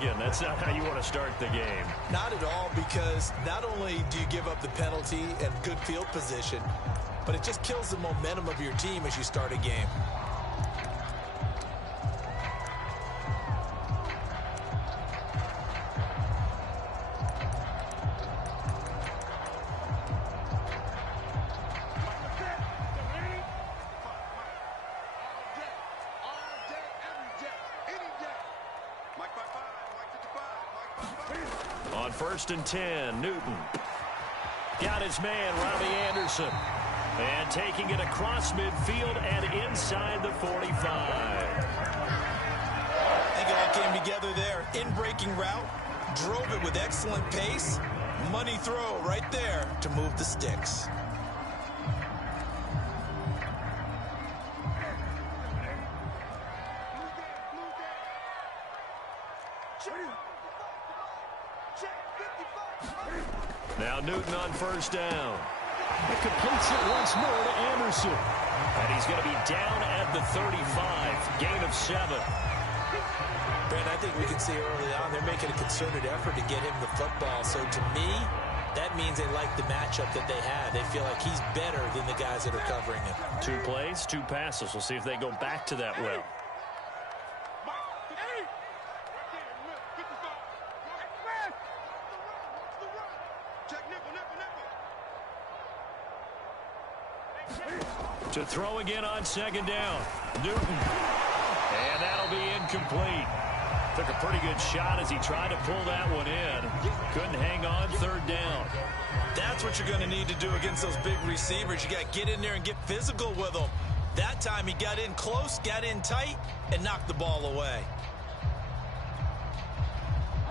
again. That's not how you want to start the game. Not at all, because not only do you give up the penalty and good field position, but it just kills the momentum of your team as you start a game. On 1st and 10, Newton. Got his man, Robbie Anderson. And taking it across midfield and inside the 45. I think it all came together there. In-breaking route, drove it with excellent pace. Money throw right there to move the sticks. Now Newton on 1st down. It completes it once more to Anderson. And he's going to be down at the 35. Gain of 7. Brent, I think we can see early on they're making a concerted effort to get him the football. So to me, that means they like the matchup that they have. They feel like he's better than the guys that are covering him. 2 plays, 2 passes. We'll see if they go back to that well. To throw again on 2nd down. Newton. And that'll be incomplete. Took a pretty good shot as he tried to pull that one in. Couldn't hang on 3rd down. That's what you're going to need to do against those big receivers. You got to get in there and get physical with them. That time he got in close, got in tight, and knocked the ball away.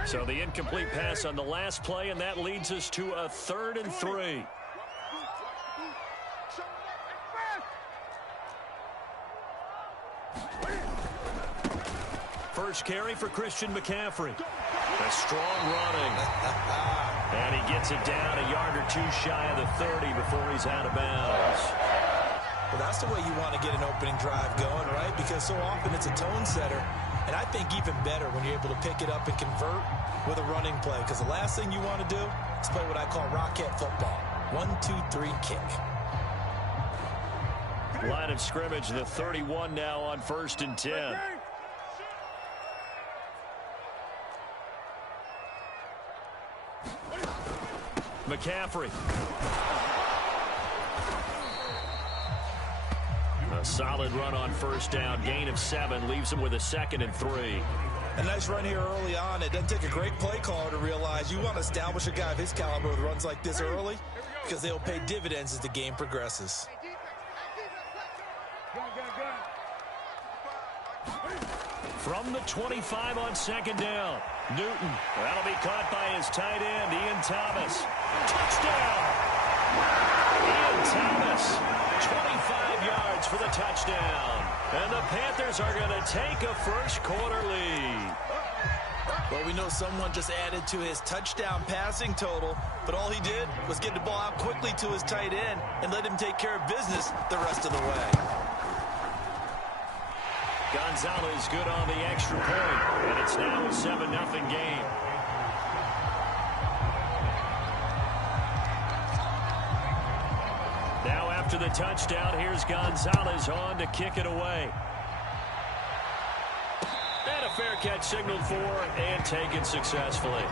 So the incomplete pass on the last play, and that leads us to a 3rd and 3. First carry for Christian McCaffrey. A strong running. And he gets it down a yard or 2 shy of the 30 before he's out of bounds. Well, that's the way you want to get an opening drive going, right? Because so often it's a tone setter. And I think even better when you're able to pick it up and convert with a running play. Because the last thing you want to do is play what I call rocket football. 1, 2, 3, kick. Line of scrimmage, the 31 now on 1st and 10. McCaffrey. A solid run on 1st down. Gain of 7 leaves him with a 2nd and 3. A nice run here early on. It doesn't take a great play caller to realize you want to establish a guy of his caliber with runs like this early, because they'll pay dividends as the game progresses. From the 25 on 2nd down. Newton. That'll be caught by his tight end, Ian Thomas. Touchdown! Ian Thomas, 25 yards for the touchdown. And the Panthers are going to take a first-quarter lead. Well, we know someone just added to his touchdown passing total, but all he did was get the ball out quickly to his tight end and let him take care of business the rest of the way. Gonzalez good on the extra point, and it's now a 7-0 game. Now after the touchdown, here's Gonzalez on to kick it away. And a fair catch signaled for and taken successfully.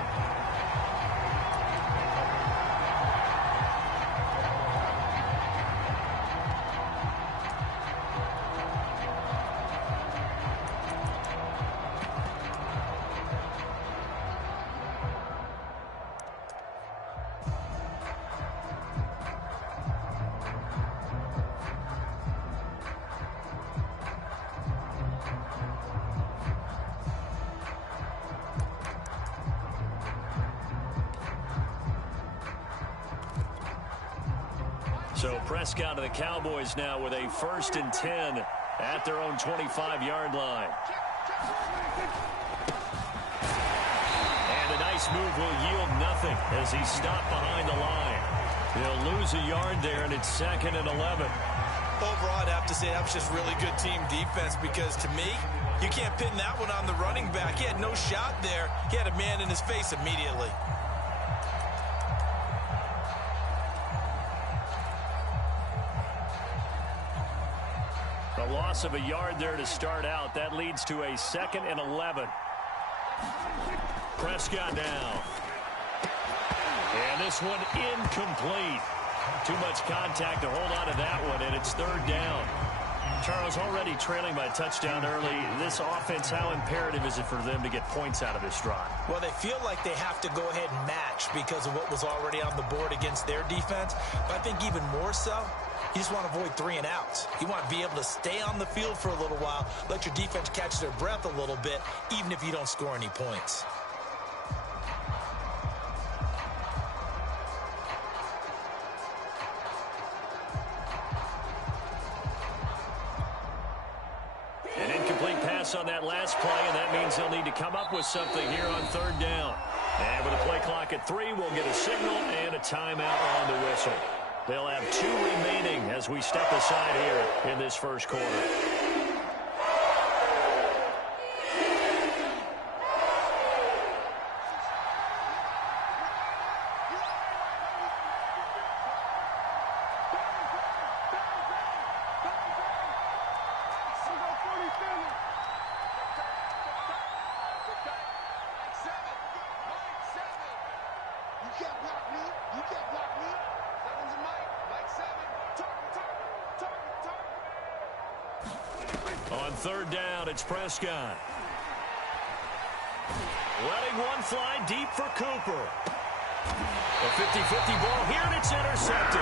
So Prescott of the Cowboys now with a 1st and 10 at their own 25-yard line. And a nice move will yield nothing as he's stopped behind the line. He'll lose a yard there, and it's 2nd and 11. Overall, I'd have to say that was just really good team defense, because to me, You can't pin that one on the running back. He had no shot there. He had a man in his face immediately. A loss of a yard there to start out. That leads to a 2nd and 11. Prescott now. And this one incomplete. Too much contact to hold on to that one, and it's 3rd down. Charles, already trailing by a touchdown early. This offense, how imperative is it for them to get points out of this drive? Well, they feel like they have to go ahead and match because of what was already on the board against their defense. But I think even more so, you just want to avoid 3 and outs. You want to be able to stay on the field for a little while, let your defense catch their breath a little bit, even if you don't score any points. An incomplete pass on that last play, and that means they'll need to come up with something here on 3rd down. And with a play clock at 3, we'll get a signal and a timeout on the whistle. They'll have 2 remaining as we step aside here in this first quarter. On 3rd down, it's Prescott. Letting one fly deep for Cooper. A 50-50 ball here, and it's intercepted.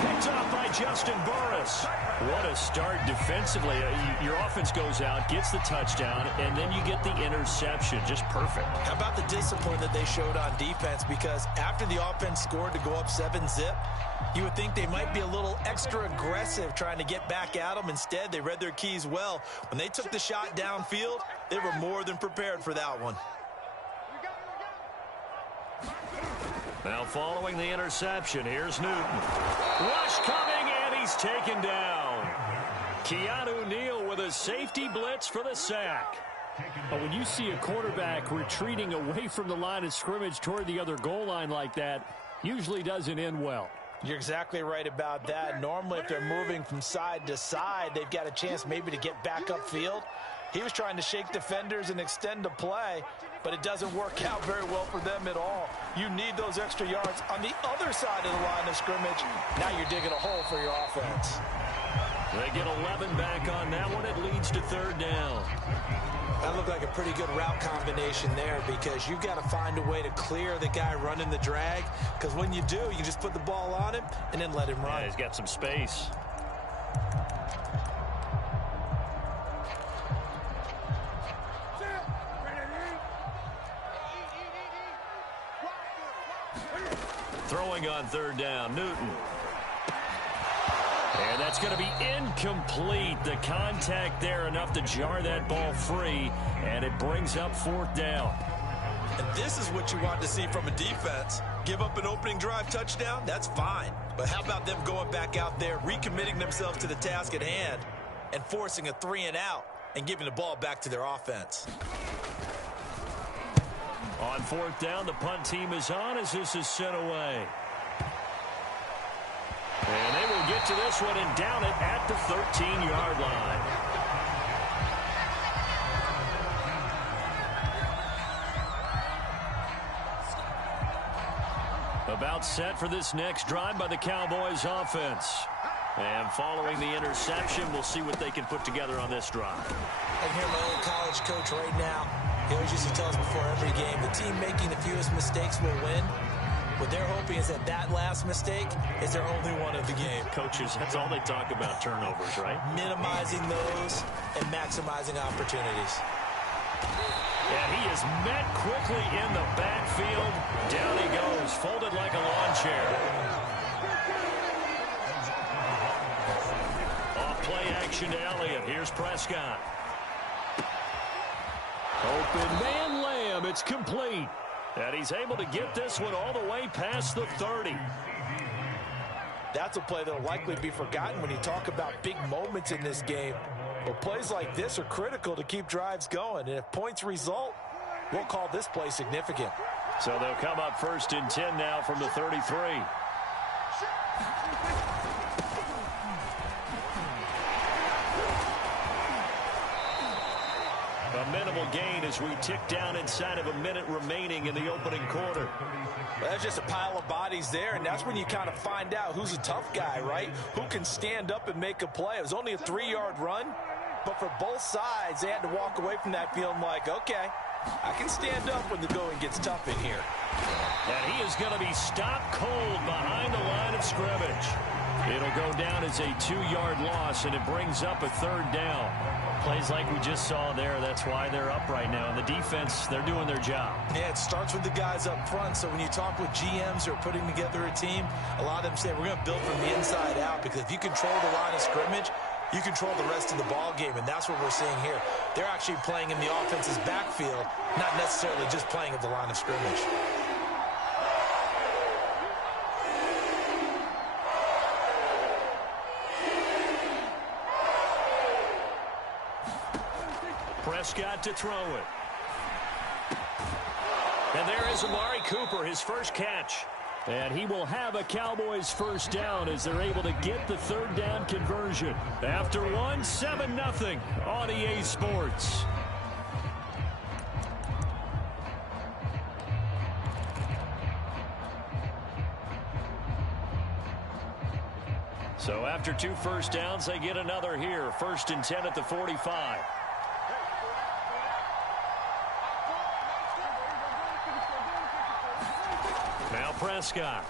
Picked off by Justin Burris. What a start defensively. Your offense goes out, gets the touchdown, and then you get the interception. Just perfect. How about the discipline that they showed on defense? Because after the offense scored to go up 7-zip, you would think they might be a little extra aggressive trying to get back at them. Instead, they read their keys well. When they took the shot downfield, they were more than prepared for that one. Now following the interception, here's Newton. Rush coming, and he's taken down. Keanu Neal with a safety blitz for the sack. But when you see a quarterback retreating away from the line of scrimmage toward the other goal line like that, usually doesn't end well. You're exactly right about that. Normally, if they're moving from side to side, they've got a chance maybe to get back upfield. He was trying to shake defenders and extend the play, but it doesn't work out very well for them at all. You need those extra yards on the other side of the line of scrimmage. Now you're digging a hole for your offense. They get 11 back on that one. It leads to 3rd down. That looked like a pretty good route combination there because you've got to find a way to clear the guy running the drag, because when you do, you just put the ball on him and then let him run. Yeah, he's got some space. Throwing on 3rd down, Newton. And that's going to be incomplete. The contact there enough to jar that ball free, and it brings up 4th down. And this is what you want to see from a defense. Give up an opening drive touchdown, that's fine. But how about them going back out there, recommitting themselves to the task at hand, and forcing a 3 and out and giving the ball back to their offense. On 4th down, the punt team is on as this is sent away. And they will get to this one and down it at the 13-yard line. About set for this next drive by the Cowboys offense. And following the interception, we'll see what they can put together on this drive. I can hear my old college coach right now. He always used to tell us before every game, the team making the fewest mistakes will win. What they're hoping is that that last mistake is their only one of the game. Coaches, that's all they talk about, turnovers, right? Minimizing those and maximizing opportunities. And he is met quickly in the backfield. Down he goes, folded like a lawn chair. Off play action to Elliott. Here's Prescott. Open man Lamb. It's complete. And he's able to get this one all the way past the 30. That's a play that will likely be forgotten when you talk about big moments in this game. Well, plays like this are critical to keep drives going, and if points result, we'll call this play significant. So they'll come up 1st and 10 now from the 33. A minimal gain as we tick down inside of a minute remaining in the opening quarter. Well, that's just a pile of bodies there, and that's when you kind of find out who's a tough guy, right? Who can stand up and make a play. It was only a 3-yard run, but for both sides, they had to walk away from that feeling like, okay, I can stand up when the going gets tough in here. And he is going to be stopped cold behind the line of scrimmage. It'll go down as a 2-yard loss, and it brings up a 3rd down. Plays like we just saw there, that's why they're up right now. And the defense, they're doing their job. Yeah, it starts with the guys up front. So when you talk with GMs who are putting together a team, a lot of them say we're going to build from the inside out, because if you control the line of scrimmage, you control the rest of the ball game, and that's what we're seeing here. They're actually playing in the offense's backfield, not necessarily just playing at the line of scrimmage. Prescott to throw it. And there is Amari Cooper, his first catch. And he will have a Cowboys 1st down as they're able to get the 3rd down conversion. After 7-0 on EA Sports. So after 2 first downs, they get another here. 1st and 10 at the 45. Now Prescott.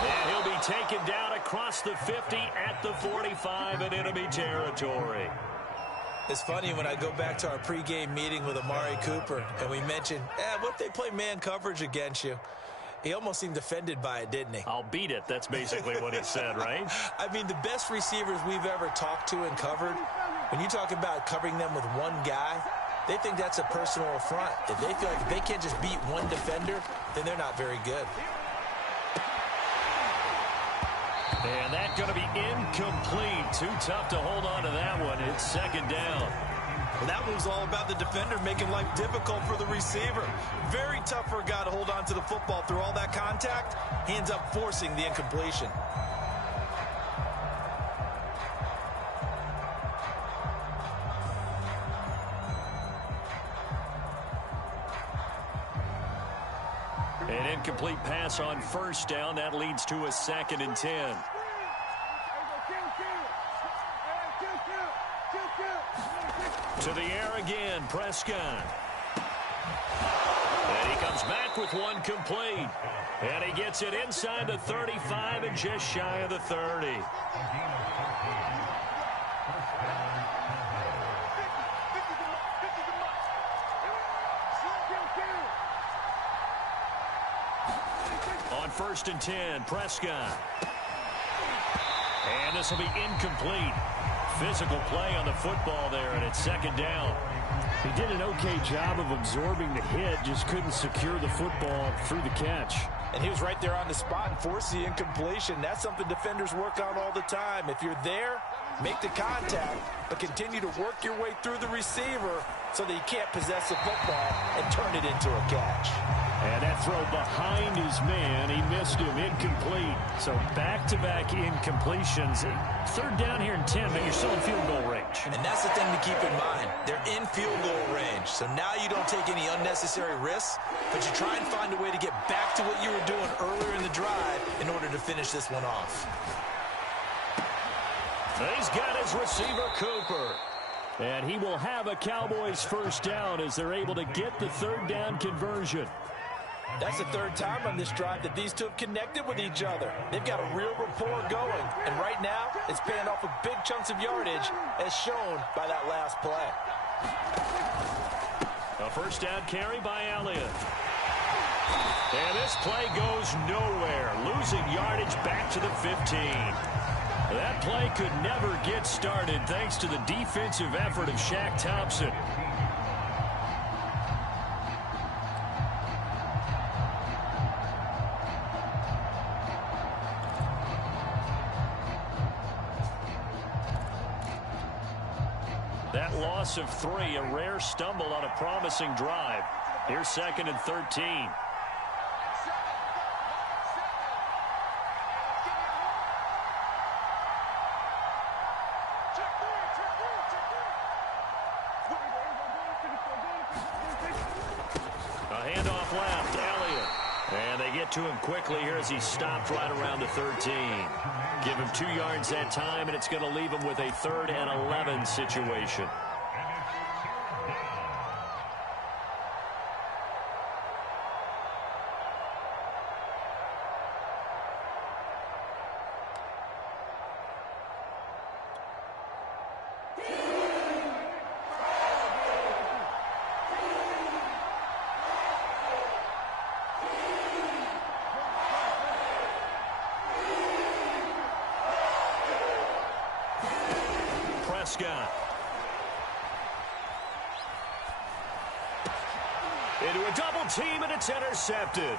And he'll be taken down across the 50 at the 45 in enemy territory. It's funny when I go back to our pregame meeting with Amari Cooper and we mentioned, what if they play man coverage against you? He almost seemed offended by it, didn't he? I'll beat it. That's basically what he said, right? I mean, the best receivers we've ever talked to and covered, when you talk about covering them with one guy, they think that's a personal affront. If they feel like if they can't just beat one defender, then they're not very good. And that's going to be incomplete. Too tough to hold on to that one. It's 2nd down. Well, that one was all about the defender making life difficult for the receiver. Very tough for a guy to hold on to the football through all that contact. He ends up forcing the incompletion. An incomplete pass on 1st down. That leads to a 2nd and 10. To the air again, Prescott. And he comes back with one complete. And he gets it inside the 35 and just shy of the 30. On 1st and 10, Prescott. And this will be incomplete. Physical play on the football there, and it's 2nd down. He did an okay job of absorbing the hit, just couldn't secure the football through the catch. And he was right there on the spot and forced the incompletion. That's something defenders work on all the time. If you're there, make the contact, but continue to work your way through the receiver so that he can't possess the football and turn it into a catch. And that throw behind his man, he missed him, incomplete. So back-to-back incompletions. 3rd down here and 10, but you're still in field goal range. And that's the thing to keep in mind. They're in field goal range. So now you don't take any unnecessary risks, but you try and find a way to get back to what you were doing earlier in the drive in order to finish this one off. He's got his receiver, Cooper. And he will have a Cowboys 1st down as they're able to get the 3rd down conversion. That's the 3rd time on this drive that these two have connected with each other. They've got a real rapport going. And right now, it's paying off with big chunks of yardage as shown by that last play. A 1st down carry by Elliott. And this play goes nowhere. Losing yardage back to the 15. That play could never get started thanks to the defensive effort of Shaq Thompson. That loss of 3, a rare stumble on a promising drive. Here's 2nd and 13. A handoff left, Elliott. And they get to him quickly here as he stopped right around the 13. Give him 2 yards that time, and it's going to leave him with a 3rd and 11 situation. Into a double team, and it's intercepted.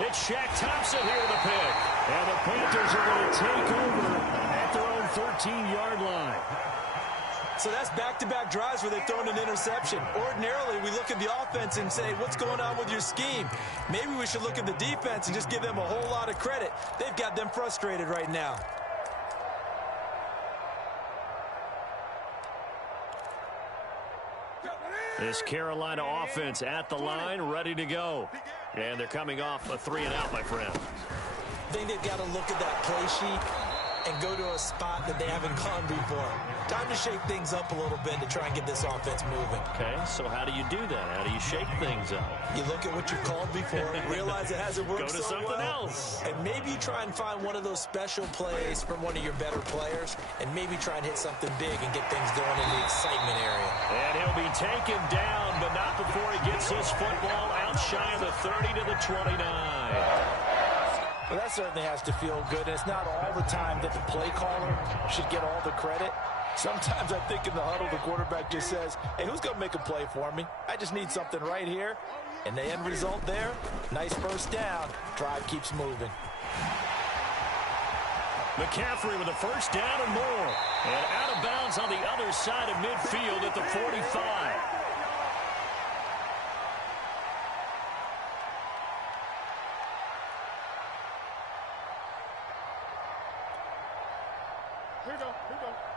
It's Shaq Thompson here to the pick. And the Panthers are going to take over at their own 13-yard line. So that's back-to-back drives where they've thrown an interception. Ordinarily, we look at the offense and say, what's going on with your scheme? Maybe we should look at the defense and just give them a whole lot of credit. They've got them frustrated right now. This Carolina offense at the line, ready to go. And they're coming off a 3-and-out, my friend. I think they've got to look at that play sheet and go to a spot that they haven't gone before. Time to shake things up a little bit to try and get this offense moving. Okay, so how do you do that? How do you shake things up? You look at what you've called before, realize it hasn't worked so well. Go to something else. And maybe you try and find one of those special plays from one of your better players, and maybe try and hit something big and get things going in the excitement area. And he'll be taken down, but not before he gets this football out shy of the 30 to the 29. Well, that certainly has to feel good, and it's not all the time that the play caller should get all the credit. Sometimes I think in the huddle, the quarterback just says, hey, who's going to make a play for me? I just need something right here. And the end result there, nice first down. Drive keeps moving. McCaffrey with a first down and more. And out of bounds on the other side of midfield at the 45.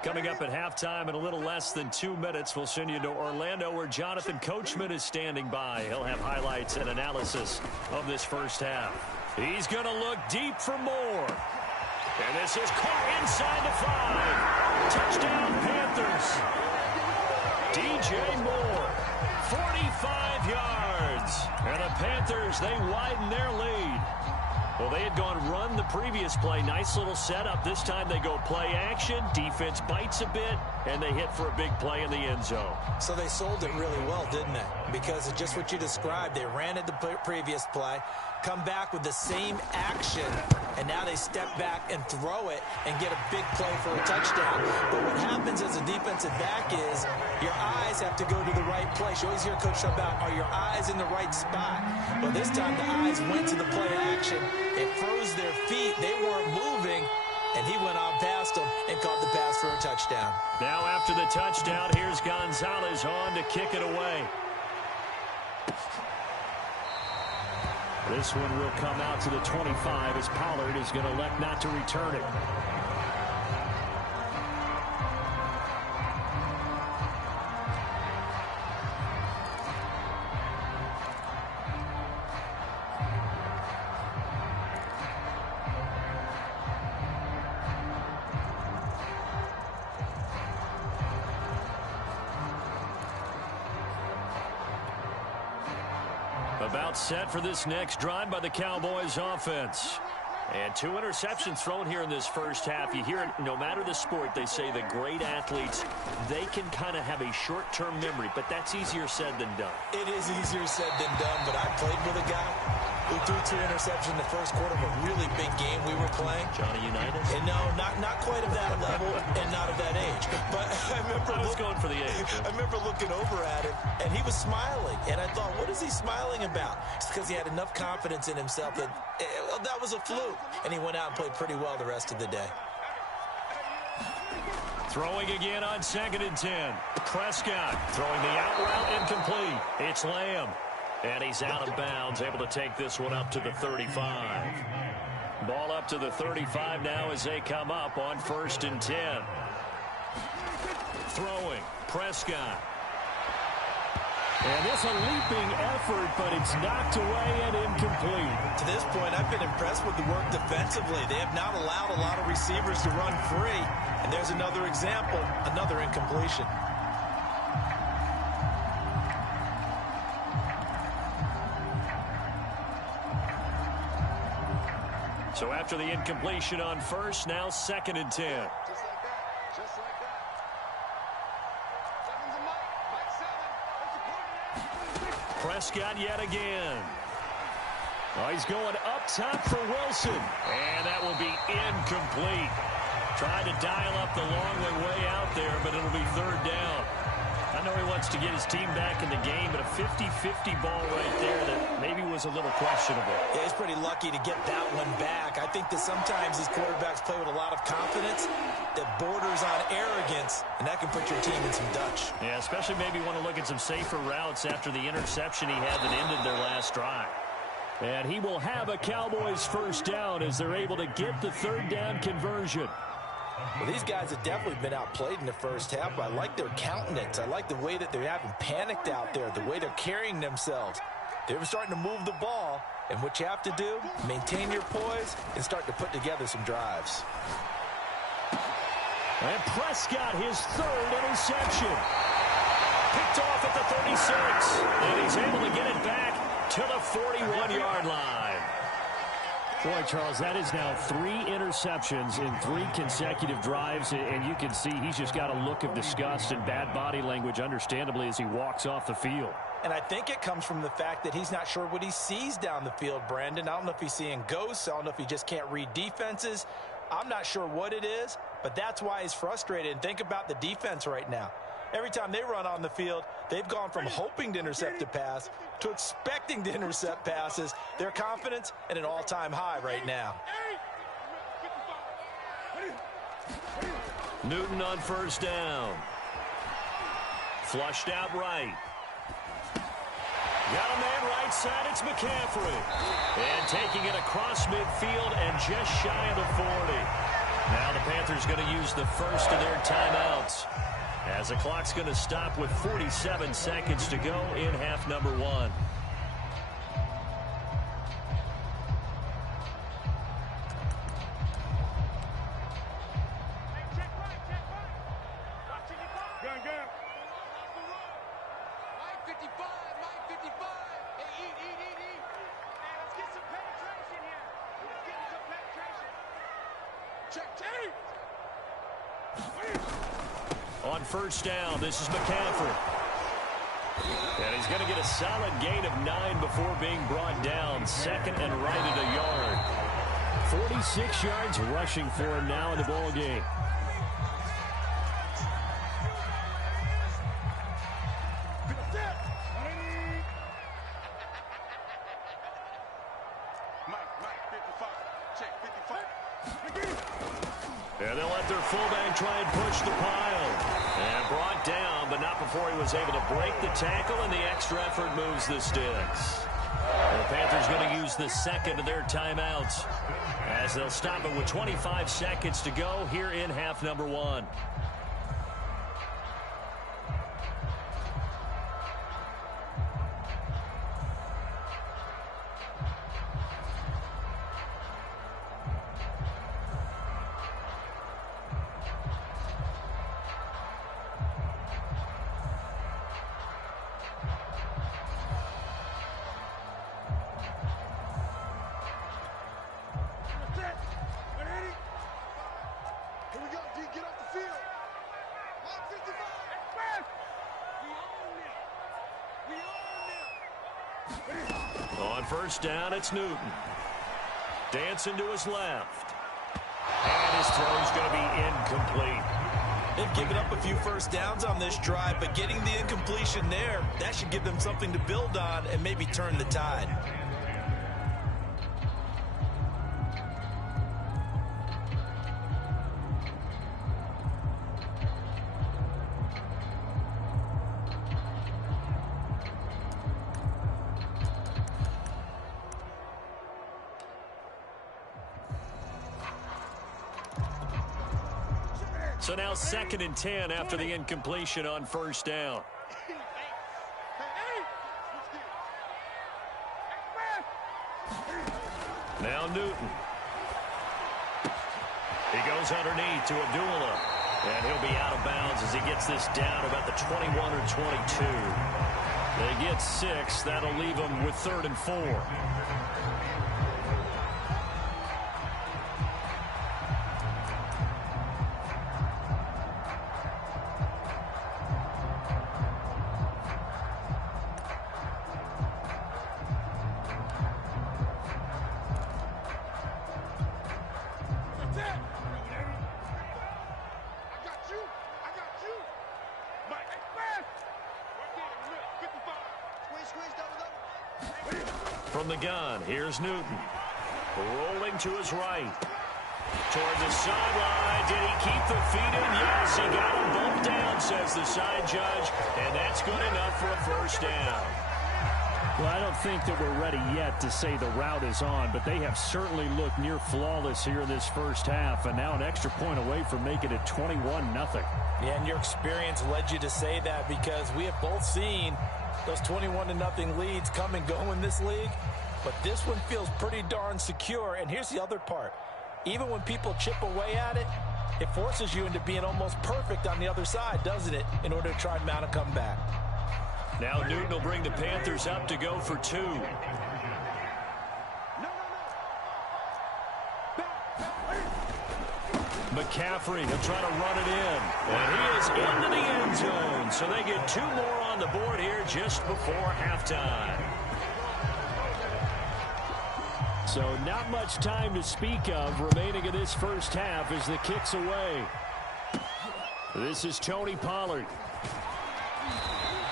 Coming up at halftime in a little less than 2 minutes, we'll send you to Orlando where Jonathan Coachman is standing by. He'll have highlights and analysis of this first half. He's going to look deep for more. And this is caught inside the 5. Touchdown Panthers. DJ Moore, 45 yards. And the Panthers, they widen their lead. Well, they had gone run the previous play. Nice little setup. This time they go play action. Defense bites a bit, and they hit for a big play in the end zone. So they sold it really well, didn't they? Because of just what you described. They ran it the previous play, come back with the same action, and now they step back and throw it and get a big play for a touchdown. But what happens as a defensive back is your eyes have to go to the right place. You always hear Coach talk about, are your eyes in the right spot? Well, this time the eyes went to the play action. It froze their feet. They weren't moving, and he went on past them and caught the pass for a touchdown. Now after the touchdown, here's Gonzalez on to kick it away. This one will come out to the 25 as Pollard is going to elect not to return it. About set for this next drive by the Cowboys offense. And 2 interceptions thrown here in this first half. You hear it, no matter the sport, they say the great athletes, they can kind of have a short-term memory, but that's easier said than done. It is easier said than done, but I played with a guy who threw 2 interceptions in the first quarter of a really big game we were playing. Johnny Unitas? And no, not quite of that level and not of that age. But I was going for the age. I remember looking over at him, and he was smiling. And I thought, what is he smiling about? It's because he had enough confidence in himself that that was a fluke. And he went out and played pretty well the rest of the day. Throwing again on 2nd and 10. Prescott throwing the out route incomplete. It's Lamb. And he's out of bounds, able to take this one up to the 35. Ball up to the 35 now as they come up on 1st and 10. Throwing, Prescott. And this a leaping effort, but it's knocked away and incomplete. To this point, I've been impressed with the work defensively. They have not allowed a lot of receivers to run free. And there's another example, another incompletion. So after the incompletion on 1st, now 2nd and 10. Just like that. Just like that. Seven's a Mike. Mike 7. Prescott yet again. Oh, he's going up top for Wilson. And that will be incomplete. Tried to dial up the long way out there, but it'll be 3rd down. I know he wants to get his team back in the game, but a 50-50 ball right there that maybe was a little questionable. Yeah, he's pretty lucky to get that one back. I think that sometimes these quarterbacks play with a lot of confidence that borders on arrogance, and that can put your team in some Dutch. Yeah, especially maybe want to look at some safer routes after the interception he had that ended their last drive. And he will have a Cowboys 1st down as they're able to get the 3rd down conversion. Well, these guys have definitely been outplayed in the first half, but I like their countenance. I like the way that they haven't panicked out there, the way they're carrying themselves. They're starting to move the ball, and what you have to do, maintain your poise and start to put together some drives. And Prescott, his 3rd interception. Picked off at the 36, and he's able to get it back to the 41-yard line. Boy, Charles, that is now 3 interceptions in 3 consecutive drives, and you can see he's just got a look of disgust and bad body language, understandably, as he walks off the field. And I think it comes from the fact that he's not sure what he sees down the field, Brandon. I don't know if he's seeing ghosts. I don't know if he just can't read defenses. I'm not sure what it is, but that's why he's frustrated. And think about the defense right now. Every time they run on the field, they've gone from hoping to intercept a pass to expecting to intercept passes. Their confidence at an all-time high right now. Newton on 1st down. Flushed out right. Got a man right side, it's McCaffrey. And taking it across midfield and just shy of the 40. Now the Panthers going to use the first of their timeouts, as the clock's going to stop with 47 seconds to go in half number 1. On 1st down, this is McCaffrey. And he's going to get a solid gain of 9 before being brought down. 2nd and right at a yard. 46 yards rushing for him now in the ball game. And they'll let their fullback try and push the pile. And brought down, but not before he was able to break the tackle, and the extra effort moves the sticks. The Panthers going to use the second of their timeouts, as they'll stop it with 25 seconds to go here in half number 1. On 1st down, it's Newton. Dancing to his left. And his throw's going to be incomplete. They've given up a few first downs on this drive, but getting the incompletion there, that should give them something to build on and maybe turn the tide. So now 2nd and 10 after the incompletion on first down. Now Newton. He goes underneath to Abdullah. And he'll be out of bounds as he gets this down about the 21 or 22. They get 6. That'll leave them with 3rd and 4. From the gun, here's Newton. Rolling to his right. Toward the sideline. Did he keep the feet in? Yes, he got him bumped down, says the side judge. And that's good enough for a first down. Well, I don't think that we're ready yet to say the route is on, but they have certainly looked near flawless here in this first half, and now an extra point away from making it 21-0. Yeah, and your experience led you to say that because we have both seen those 21-0 leads come and go in this league, but this one feels pretty darn secure. And here's the other part. Even when people chip away at it, it forces you into being almost perfect on the other side, doesn't it, in order to try and mount a comeback. Now Newton will bring the Panthers up to go for 2. McCaffrey, he'll try to run it in. And he is into the end zone. So they get 2 more on the board here just before halftime. So not much time to speak of remaining in this first half as the kick's away. This is Tony Pollard.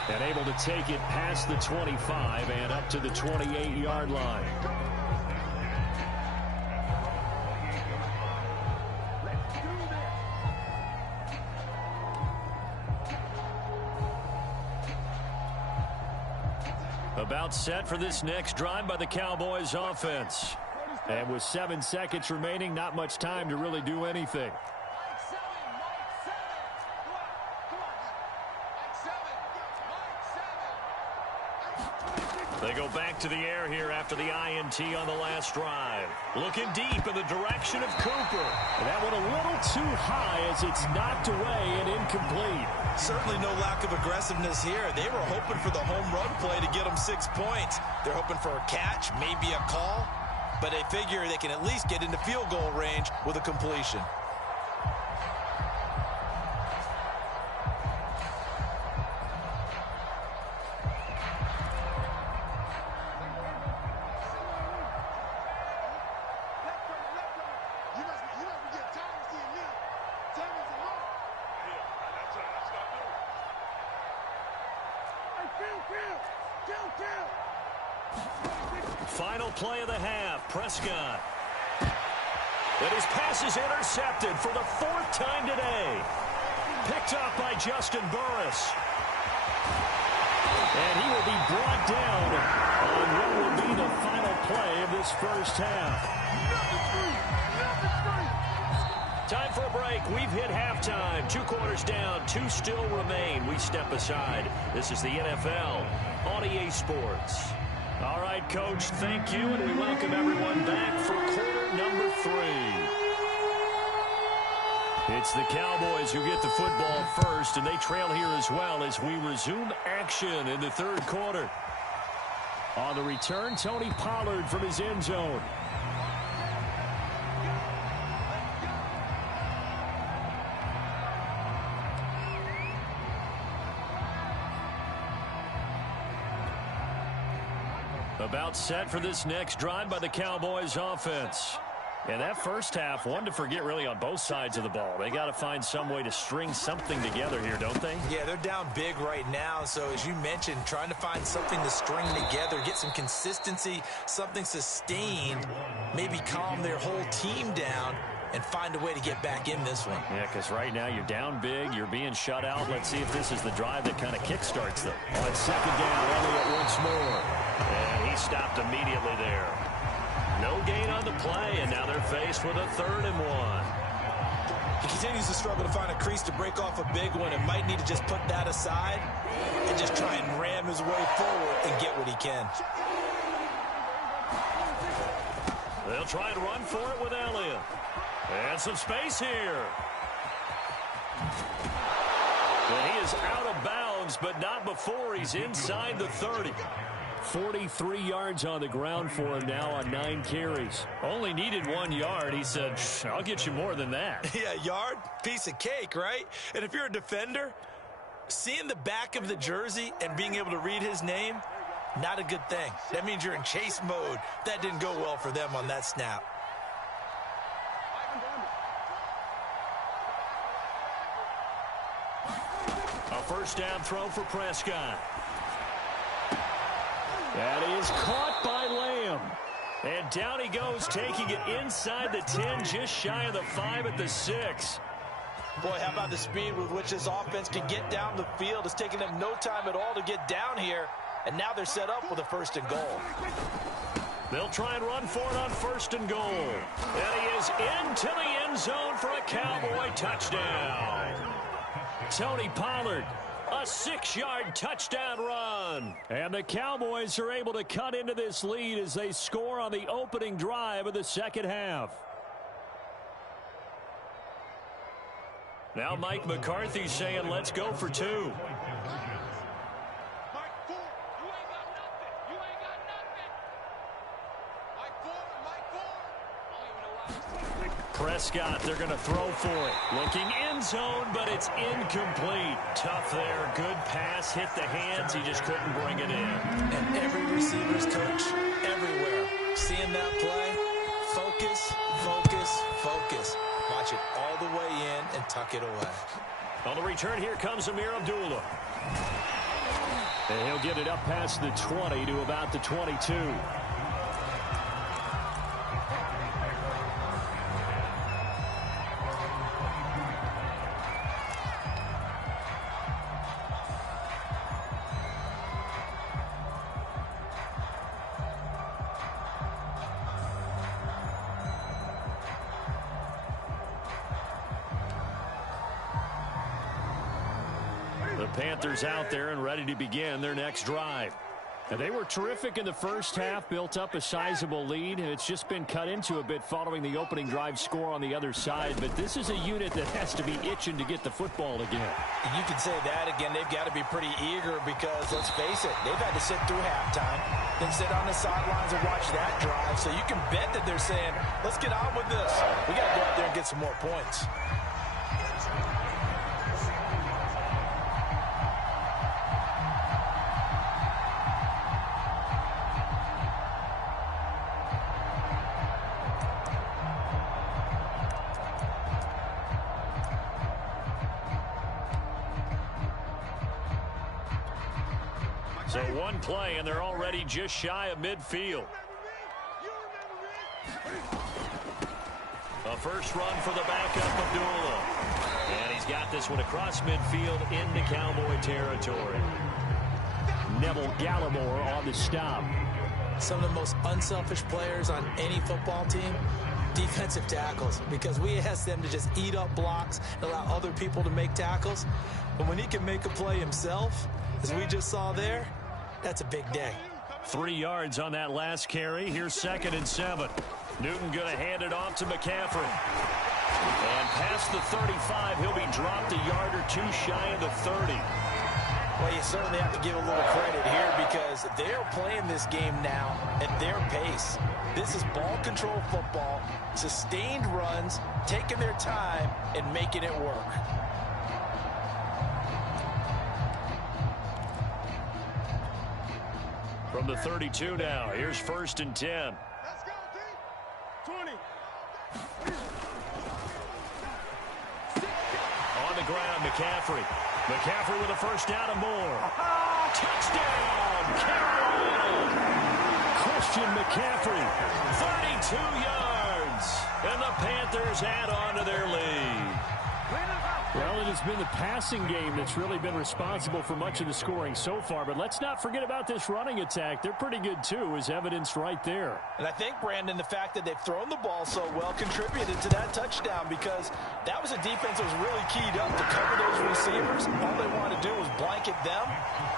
And able to take it past the 25 and up to the 28-yard line. About set for this next drive by the Cowboys offense. And with 7 seconds remaining, not much time to really do anything. They go back to the air here after the INT on the last drive. Looking deep in the direction of Cooper. And that one a little too high as it's knocked away and incomplete. Certainly no lack of aggressiveness here. They were hoping for the home run play to get them 6 points. They're hoping for a catch, maybe a call, but they figure they can at least get into field goal range with a completion. Final play of the half, Prescott. And his pass is intercepted for the 4th time today. Picked up by Justin Burris. And he will be brought down on what will be the final play of this first half. Time for a break. We've hit halftime. 2 quarters down, 2 still remain. We step aside. This is the NFL on EA Sports. All right, Coach, thank you, and we welcome everyone back for quarter number 3. It's the Cowboys who get the football first, and they trail here as well as we resume action in the 3rd quarter. On the return, Tony Pollard from his end zone. About set for this next drive by the Cowboys offense. And that first half, one to forget really on both sides of the ball. They got to find some way to string something together here, don't they? Yeah, they're down big right now. So as you mentioned, trying to find something to string together, get some consistency, something sustained, maybe calm their whole team down and find a way to get back in this one. Yeah, because right now you're down big, you're being shut out. Let's see if this is the drive that kind of kickstarts them. On 2nd down, Elliott once more. And he stopped immediately there. No gain on the play, and now they're faced with a 3rd and 1. He continues to struggle to find a crease to break off a big one and might need to just put that aside and just try and ram his way forward and get what he can. They'll try and run for it with Elliott. And some space here. And he is out of bounds, but not before he's inside the 30. 43 yards on the ground for him now on 9 carries. Only needed 1 yard. He said, I'll get you more than that. Yeah, yard, piece of cake, right? And if you're a defender, seeing the back of the jersey and being able to read his name, not a good thing. That means you're in chase mode. That didn't go well for them on that snap. A first down throw for Prescott. That is caught by Lamb. And down he goes, taking it inside the 10, just shy of the 5 at the 6. Boy, how about the speed with which this offense can get down the field? It's taking them no time at all to get down here. And now they're set up with a 1st and goal. They'll try and run for it on 1st and goal. And he is into the end zone for a Cowboy touchdown. Tony Pollard, a 6-yard touchdown run. And the Cowboys are able to cut into this lead as they score on the opening drive of the second half. Now Mike McCarthy saying, let's go for 2. Prescott, they're going to throw for it. Looking end zone, but it's incomplete. Tough there. Good pass. Hit the hands. He just couldn't bring it in. And every receiver's coach, everywhere, seeing that play, focus, focus, focus. Watch it all the way in and tuck it away. On the return, here comes Amir Abdullah. And he'll get it up past the 20 to about the 22. The Panthers out there and ready to begin their next drive. And they were terrific in the first half, built up a sizable lead, and it's just been cut into a bit following the opening drive score on the other side. But this is a unit that has to be itching to get the football again. You can say that again. They've got to be pretty eager because, let's face it, they've had to sit through halftime, then sit on the sidelines and watch that drive. So you can bet that they're saying, let's get on with this. We got to go out there and get some more points. So one play, and they're already just shy of midfield. A first run for the backup, Abdullah. And he's got this one across midfield into Cowboy territory. Neville Gallimore on the stop. Some of the most unselfish players on any football team, defensive tackles, because we ask them to just eat up blocks and allow other people to make tackles. But when he can make a play himself, as we just saw there, that's a big day. 3 yards on that last carry. Here's 2nd and 7. Newton going to hand it off to McCaffrey. And past the 35, he'll be dropped a yard or two shy of the 30. Well, you certainly have to give a little credit here because they're playing this game now at their pace. This is ball control football, sustained runs, taking their time, and making it work. From the 32 now, here's 1st and 10. Let's go, team. 20. On the ground, McCaffrey. McCaffrey with a first down and more. Touchdown, Carolina! Christian McCaffrey, 32 yards. And the Panthers add on to their lead. Well, it has been the passing game that's really been responsible for much of the scoring so far. But let's not forget about this running attack. They're pretty good, too, as evidenced right there. And I think, Brandon, the fact that they've thrown the ball so well contributed to that touchdown, because that was a defense that was really keyed up to cover those receivers. All they wanted to do was blanket them.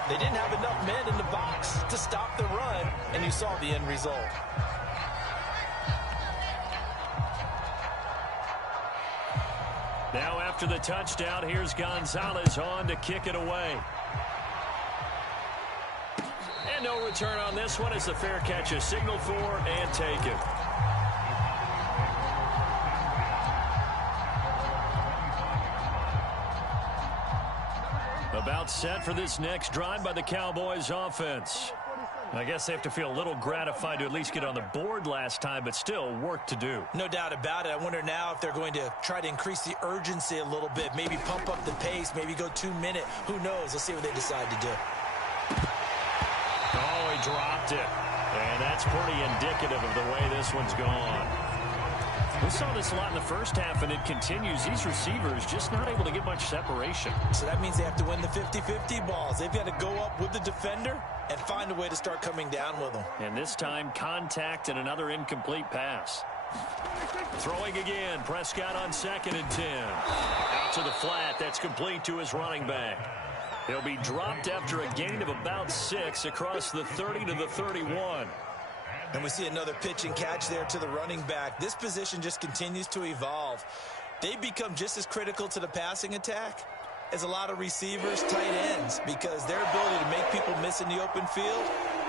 They didn't have enough men in the box to stop the run, and you saw the end result. Now after the touchdown, here's Gonzalez on to kick it away. And no return on this one as the fair catch is signaled for and taken. About set for this next drive by the Cowboys offense. I guess they have to feel a little gratified to at least get on the board last time, but still work to do. No doubt about it. I wonder now if they're going to try to increase the urgency a little bit, maybe pump up the pace, maybe go 2 minute. Who knows? Let's see what they decide to do. Oh, he dropped it. And that's pretty indicative of the way this one's gone. We saw this a lot in the first half, and it continues. These receivers just not able to get much separation. So that means they have to win the 50-50 balls. They've got to go up with the defender and find a way to start coming down with them. And this time, contact and another incomplete pass. Throwing again. Prescott on 2nd and 10. Out to the flat. That's complete to his running back. He'll be dropped after a gain of about 6 across the 30 to the 31. And we see another pitch and catch there to the running back. This position just continues to evolve. They become just as critical to the passing attack as a lot of receivers, tight ends, because their ability to make people miss in the open field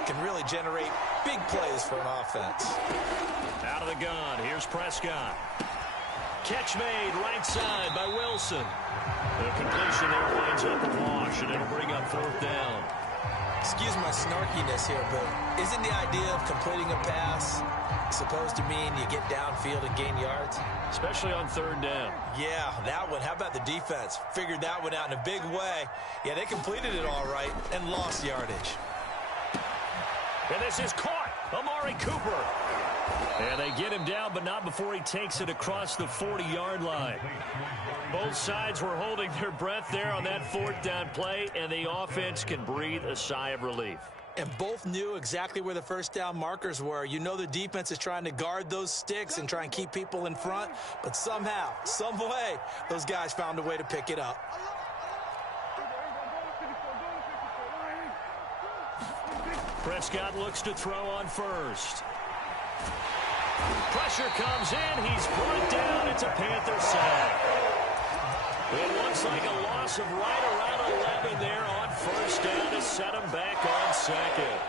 can really generate big plays for an offense. Out of the gun, here's Prescott. Catch made right side by Wilson. The completion there winds up a wash, and it'll bring up 4th down. Excuse my snarkiness here, but isn't the idea of completing a pass supposed to mean you get downfield and gain yards? Especially on 3rd down. Yeah, that one. How about the defense? Figured that one out in a big way. Yeah, they completed it all right and lost yardage. And this is caught. Amari Cooper. And they get him down, but not before he takes it across the 40-yard line. Both sides were holding their breath there on that 4th down play, and the offense can breathe a sigh of relief. And both knew exactly where the 1st down markers were. You know the defense is trying to guard those sticks and try and keep people in front, but somehow, some way, those guys found a way to pick it up. Prescott looks to throw on 1st. Pressure comes in. He's brought down. It's a Panther sack. It looks like a loss of right around 11 there on 1st down to set him back on 2nd.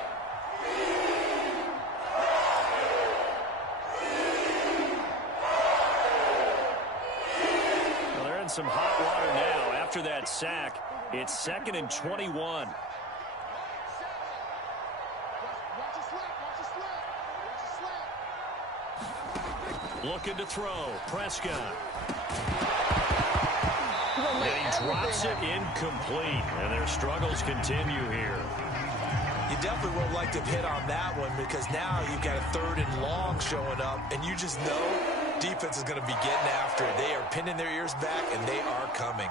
Well, they're in some hot water now. After that sack, it's 2nd and 21. Looking to throw. Prescott. And he drops it incomplete. And their struggles continue here. You definitely would like to have hit on that one, because now you've got a 3rd and long showing up, and you just know defense is going to be getting after it. They are pinning their ears back, and they are coming.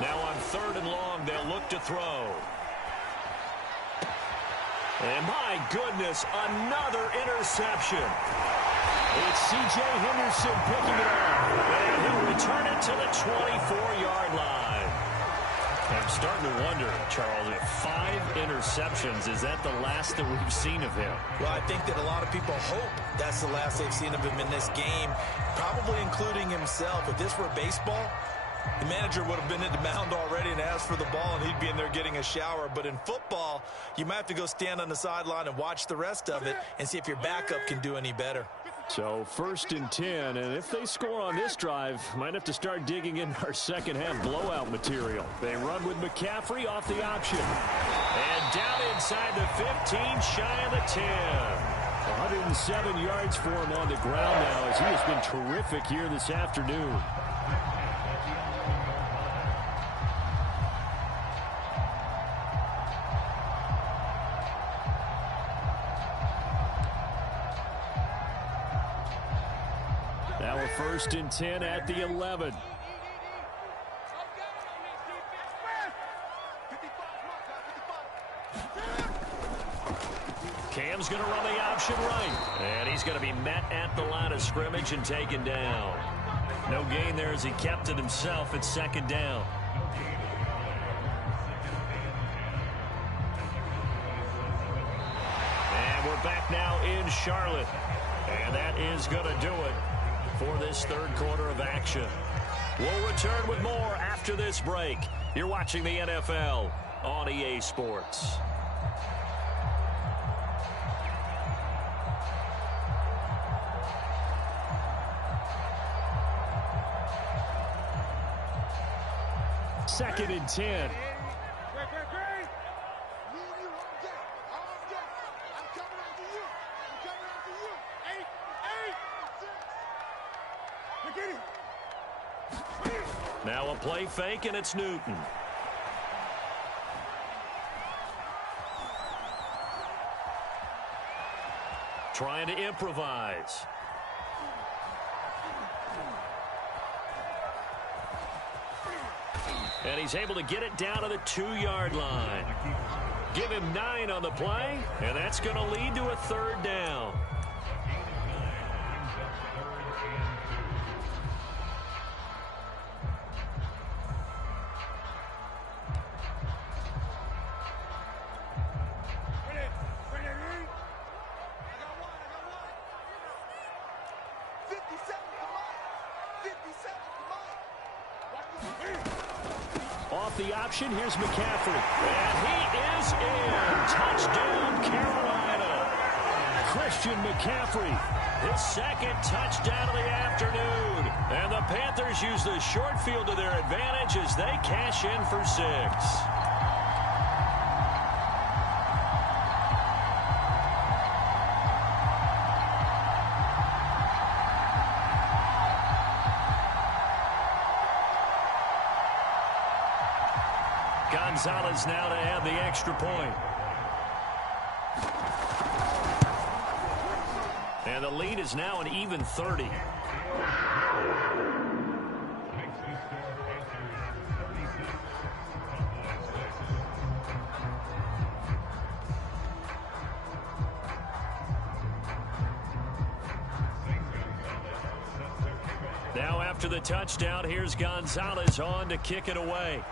Now on 3rd and long, they'll look to throw. And my goodness, another interception. It's C.J. Henderson picking it up. And he'll return it to the 24-yard line. I'm starting to wonder, Charles, if 5 interceptions, is that the last that we've seen of him? Well, I think that a lot of people hope that's the last they've seen of him in this game, probably including himself. If this were baseball, the manager would have been at the mound already and asked for the ball, and he'd be in there getting a shower. But in football, you might have to go stand on the sideline and watch the rest of it and see if your backup can do any better. So 1st and 10, and if they score on this drive, might have to start digging in our second-half blowout material. They run with McCaffrey off the option. And down inside the 15, shy of the 10. 107 yards for him on the ground now, as he has been terrific here this afternoon. Now a 1st and 10 at the 11. Cam's going to run the option right. And he's going to be met at the line of scrimmage and taken down. No gain there as he kept it himself at second down. And we're back now in Charlotte. And that is going to do it for this third quarter of action. We'll return with more after this break. You're watching the NFL on EA Sports. Second and 10. Now a play fake, and it's Newton. Trying to improvise. And he's able to get it down to the 2-yard line. Give him 9 on the play, and that's going to lead to a third down. Off the option, here's McCaffrey. And he is in. Touchdown, Carolina. Christian McCaffrey, his second touchdown of the afternoon. And the Panthers use the short field to their advantage as they cash in for 6. Gonzalez now to add the extra point. And the lead is now an even 30. Now after the touchdown, here's Gonzalez on to kick it away.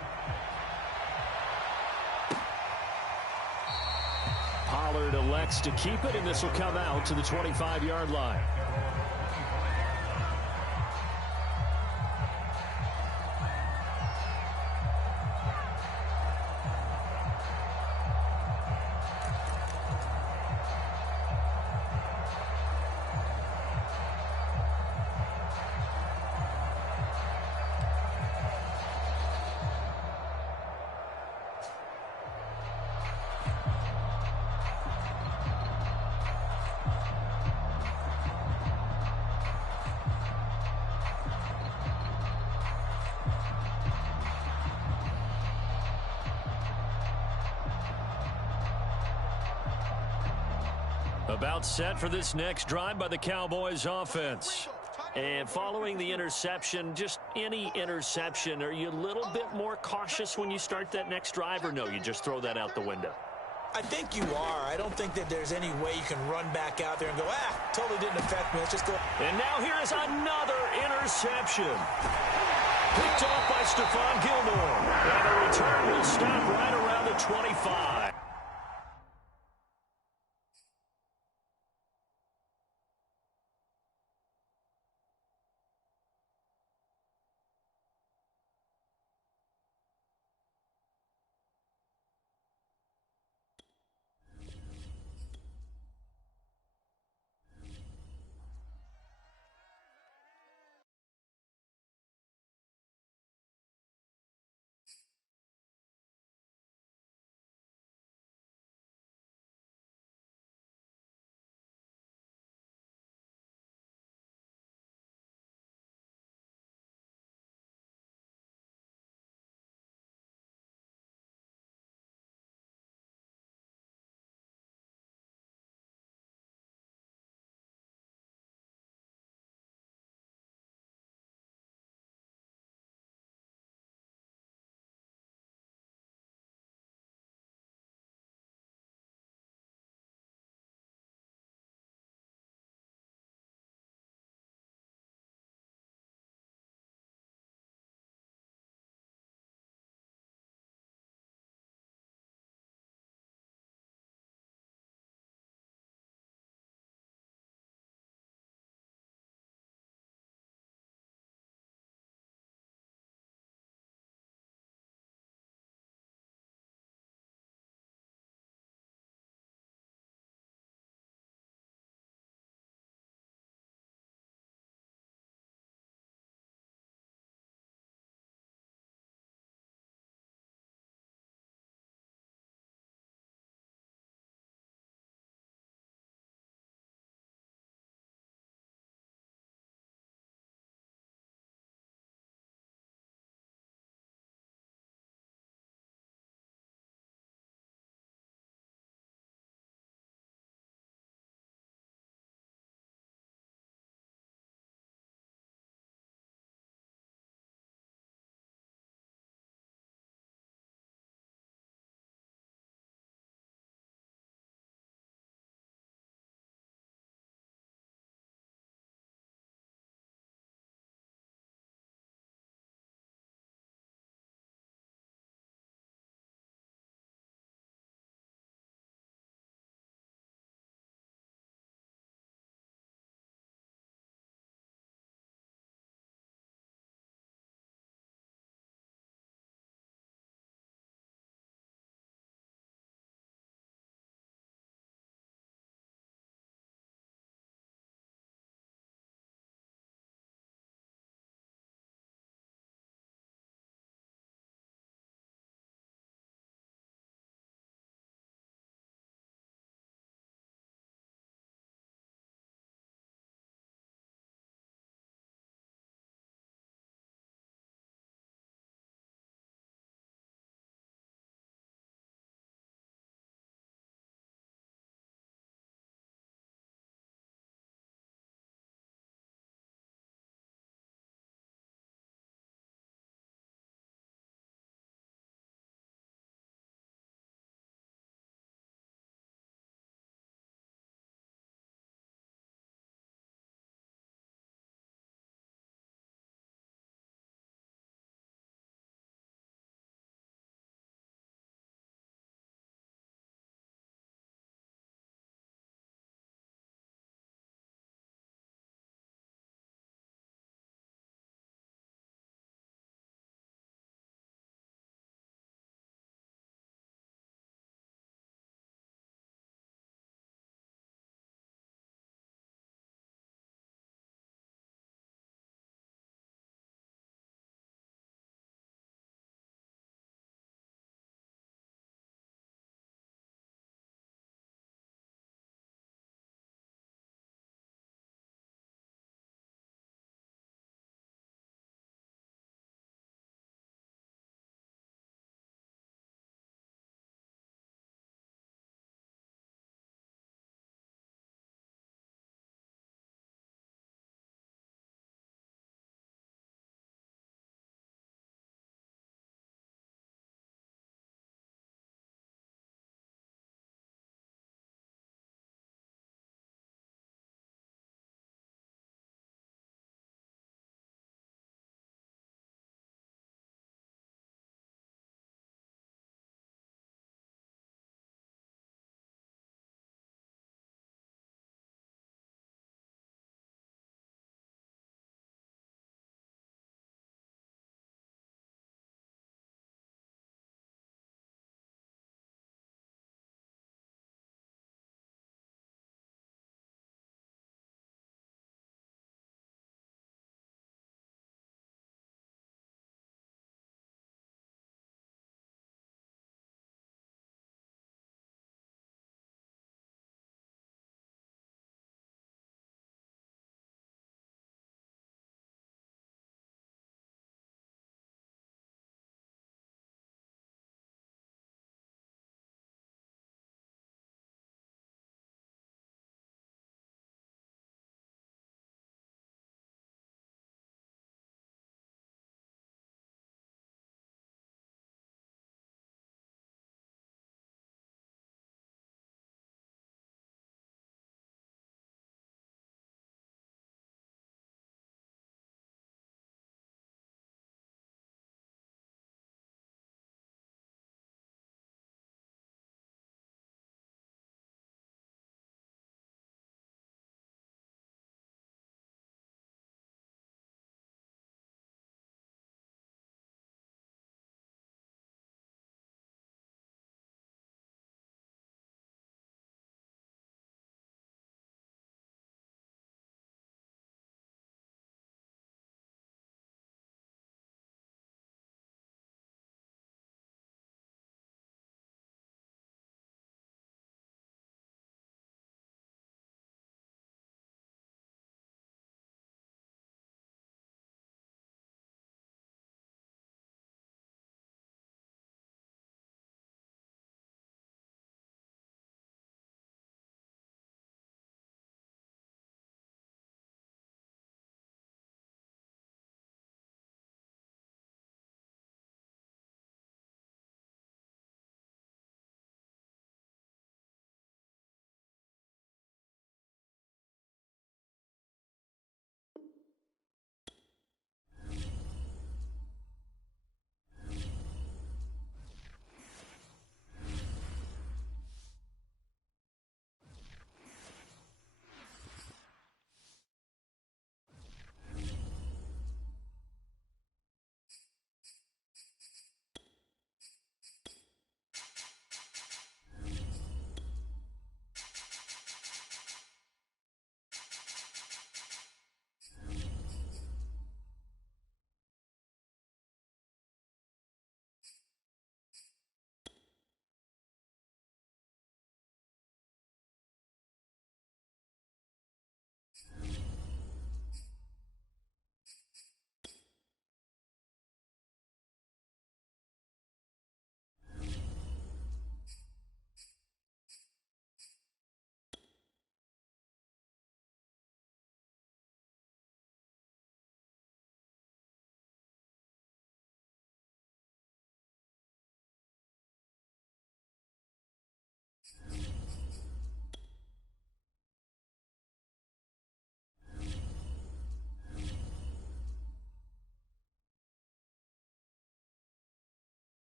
Pollard elects to keep it, and this will come out to the 25-yard line. About set for this next drive by the Cowboys offense. And following the interception, just any interception, are you a little bit more cautious when you start that next drive, or no, you just throw that out the window? I think you are. I don't think that there's any way you can run back out there and go, totally didn't affect me. Let's just go. And now here is another interception. Picked off by Stephon Gilmore. And the return will stop right around the 25.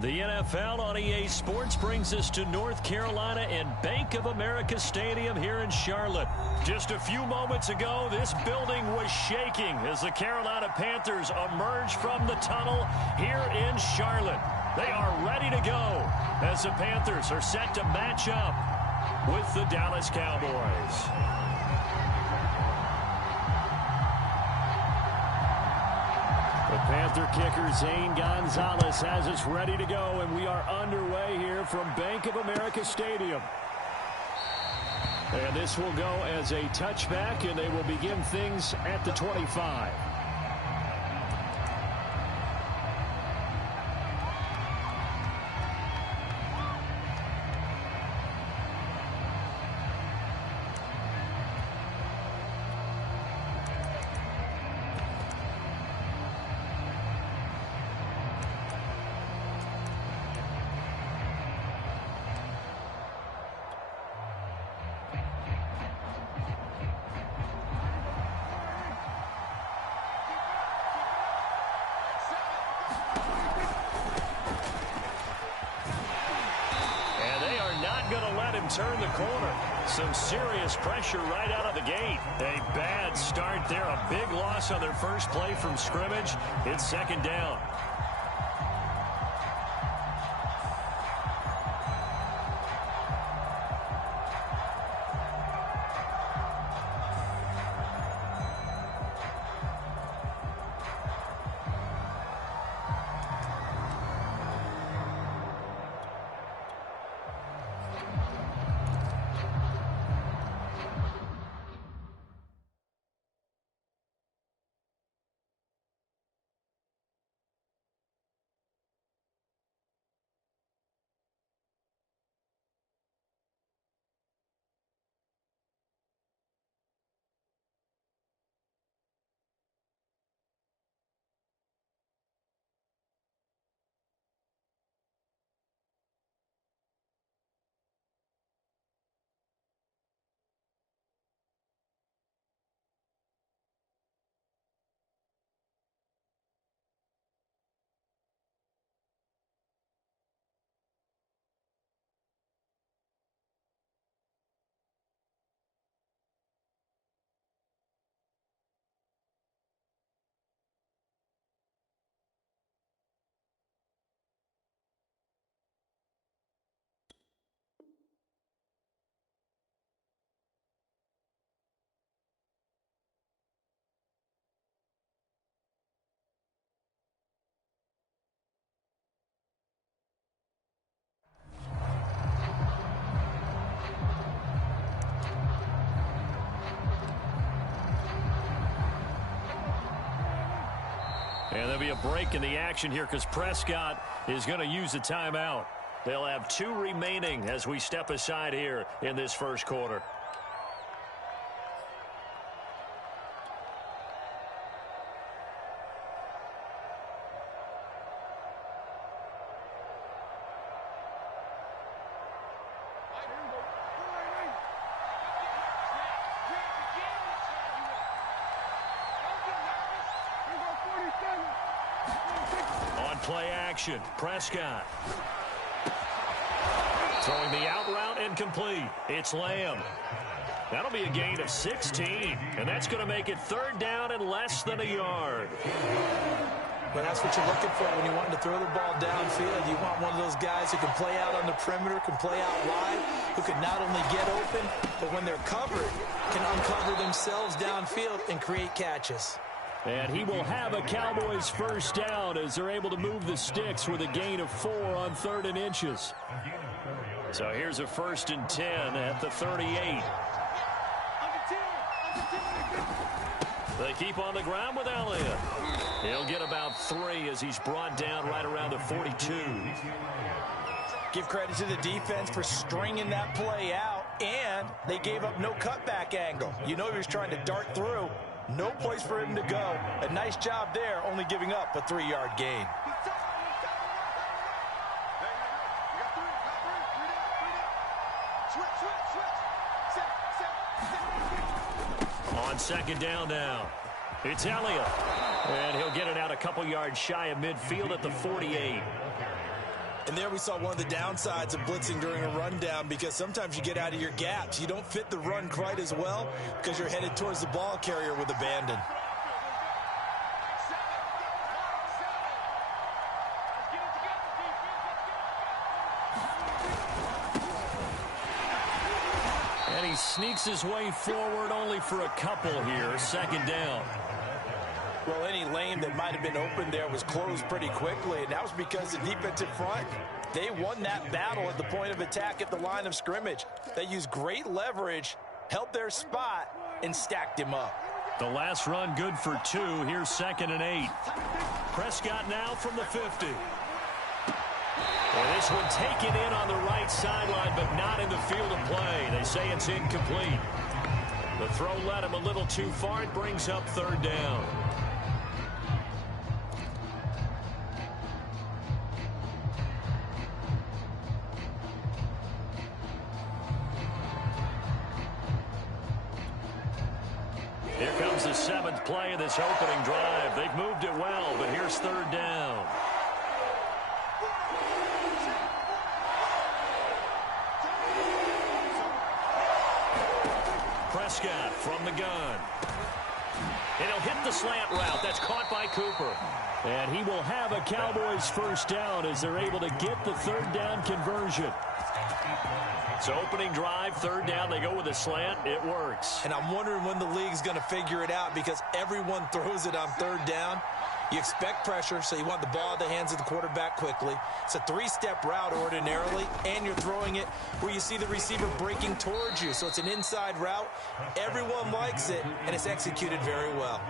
The NFL on EA Sports brings us to North Carolina and Bank of America Stadium here in Charlotte. Just a few moments ago, this building was shaking as the Carolina Panthers emerged from the tunnel here in Charlotte. They are ready to go as the Panthers are set to match up with the Dallas Cowboys. The Panther kicker, Zane Gonzalez, has us ready to go, and we are underway here from Bank of America Stadium. And this will go as a touchback, and they will begin things at the 25. Turn the corner. Some serious pressure right out of the gate. A bad start there. A big loss on their first play from scrimmage. It's second down. And there'll be a break in the action here because Prescott is going to use a timeout. They'll have 2 remaining as we step aside here in this first quarter. Play action. Prescott. Throwing the out route incomplete. It's Lamb. That'll be a gain of 16. And that's going to make it third down and less than a yard. But that's what you're looking for when you want to throw the ball downfield. You want one of those guys who can play out on the perimeter, can play out wide, who can not only get open, but when they're covered, can uncover themselves downfield and create catches. And he will have a Cowboys first down as they're able to move the sticks with a gain of 4 on 3rd and inches. So here's a 1st and 10 at the 38. They keep on the ground with Elliott. He'll get about 3 as he's brought down right around the 42. Give credit to the defense for stringing that play out, and they gave up no cutback angle. You know he was trying to dart through. No place for him to go. A nice job there, only giving up a 3-yard gain. On second down now, it's Elliott. And he'll get it out a couple yards shy of midfield at the 48. And there we saw one of the downsides of blitzing during a rundown, because sometimes you get out of your gaps. You don't fit the run quite as well because you're headed towards the ball carrier with abandon. And he sneaks his way forward only for a couple here. Second down. Well, any lane that might have been open there was closed pretty quickly, and that was because the defensive front, they won that battle at the point of attack at the line of scrimmage. They used great leverage, held their spot, and stacked him up. The last run good for 2. Here's 2nd and 8. Prescott now from the 50. Well, this one taken in on the right sideline, but not in the field of play. They say it's incomplete. The throw led him a little too far. It brings up 3rd down. Here comes the 7th play of this opening drive. They've moved it well, but here's 3rd down. Prescott from the gun. And he'll hit the slant route. That's caught by Cooper. And he will have a Cowboys first down as they're able to get the 3rd down conversion. So opening drive, 3rd down, they go with a slant. It works. And I'm wondering when the league's going to figure it out, because everyone throws it on 3rd down. You expect pressure, so you want the ball in the hands of the quarterback quickly. It's a 3-step route ordinarily, and you're throwing it where you see the receiver breaking towards you. So it's an inside route. Everyone likes it, and it's executed very well.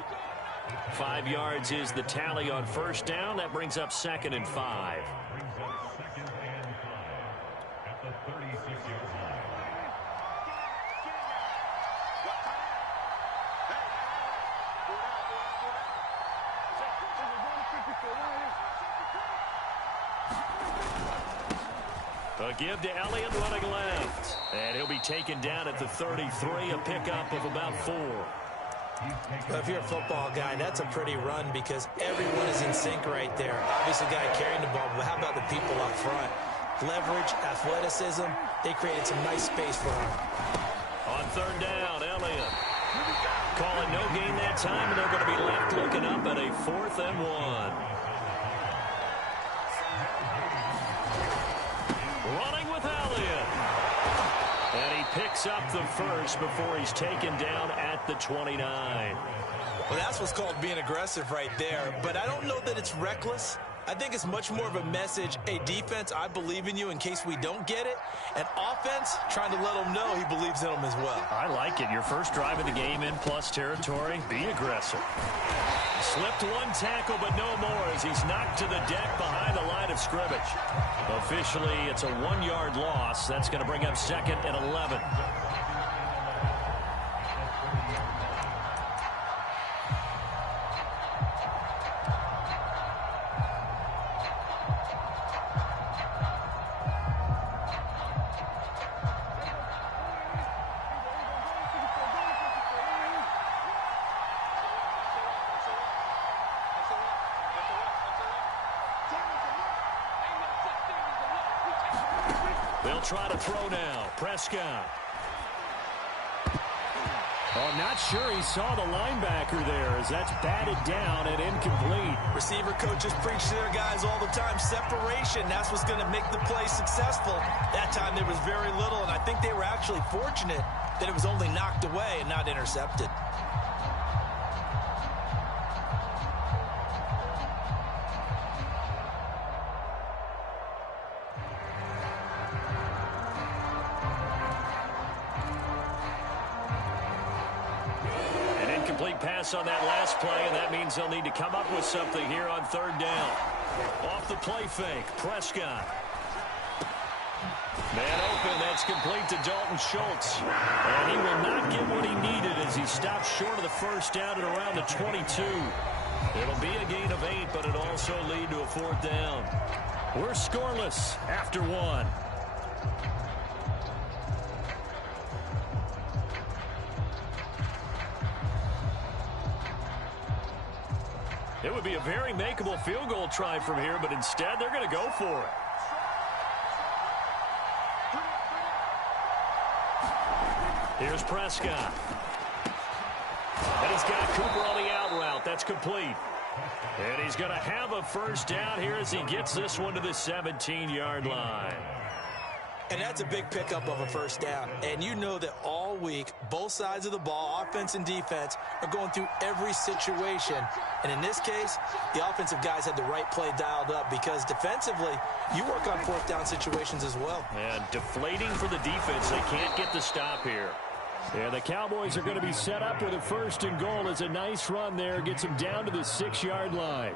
5 yards is the tally on first down. That brings up 2nd and 5. A give to Elliott running left. And he'll be taken down at the 33, a pickup of about 4. Well, if you're a football guy, that's a pretty run because everyone is in sync right there. Obviously, the guy carrying the ball, but how about the people up front? Leverage, athleticism, they created some nice space for him. On 3rd down, Elliott. Calling no gain that time, and they're going to be left looking up at a 4th and 1. Running with Elliott. And he picks up the first before he's taken down at the 29. Well, that's what's called being aggressive right there. But I don't know that it's reckless. I think it's much more of a message, hey, defense, I believe in you in case we don't get it. And offense, trying to let them know he believes in them as well. I like it. Your first drive of the game in plus territory, be aggressive. Slipped one tackle, but no more as he's knocked to the deck behind the line of scrimmage. Officially, it's a 1-yard loss. That's going to bring up 2nd and 11. They'll try to throw now. Prescott. Oh, I'm not sure he saw the linebacker there as that's batted down and incomplete. Receiver coaches preach to their guys all the time. Separation, that's what's going to make the play successful. That time there was very little, and I think they were actually fortunate that it was only knocked away and not intercepted. Pass on that last play, and that means they'll need to come up with something here on 3rd down. Off the play fake, Prescott. Man open, that's complete to Dalton Schultz. And he will not get what he needed as he stops short of the first down at around the 22. It'll be a gain of 8, but it'll also lead to a 4th down. We're scoreless after 1. It would be a very makeable field goal try from here, but instead they're going to go for it. Here's Prescott. And he's got Cooper on the out route. That's complete. And he's going to have a first down here as he gets this one to the 17-yard line. And that's a big pickup of a first down. And you know that all week, both sides of the ball, offense and defense, are going through every situation. And in this case, the offensive guys had the right play dialed up because defensively, you work on fourth down situations as well. And deflating for the defense. They can't get the stop here. Yeah, the Cowboys are going to be set up with a first and goal. It's a nice run there. Gets them down to the 6-yard line.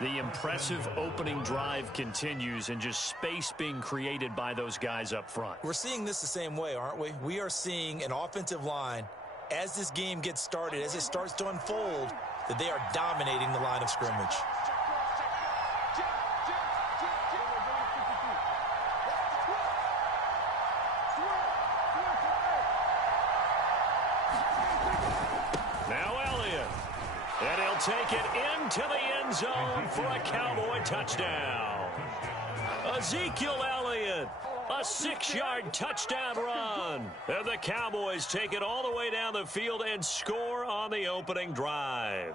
The impressive opening drive continues and just space being created by those guys up front. We're seeing this the same way, aren't we? We are seeing an offensive line, as this game gets started, as it starts to unfold, that they are dominating the line of scrimmage. And he'll take it into the end zone for a Cowboy touchdown. Ezekiel Elliott, a 6-yard touchdown run. And the Cowboys take it all the way down the field and score on the opening drive.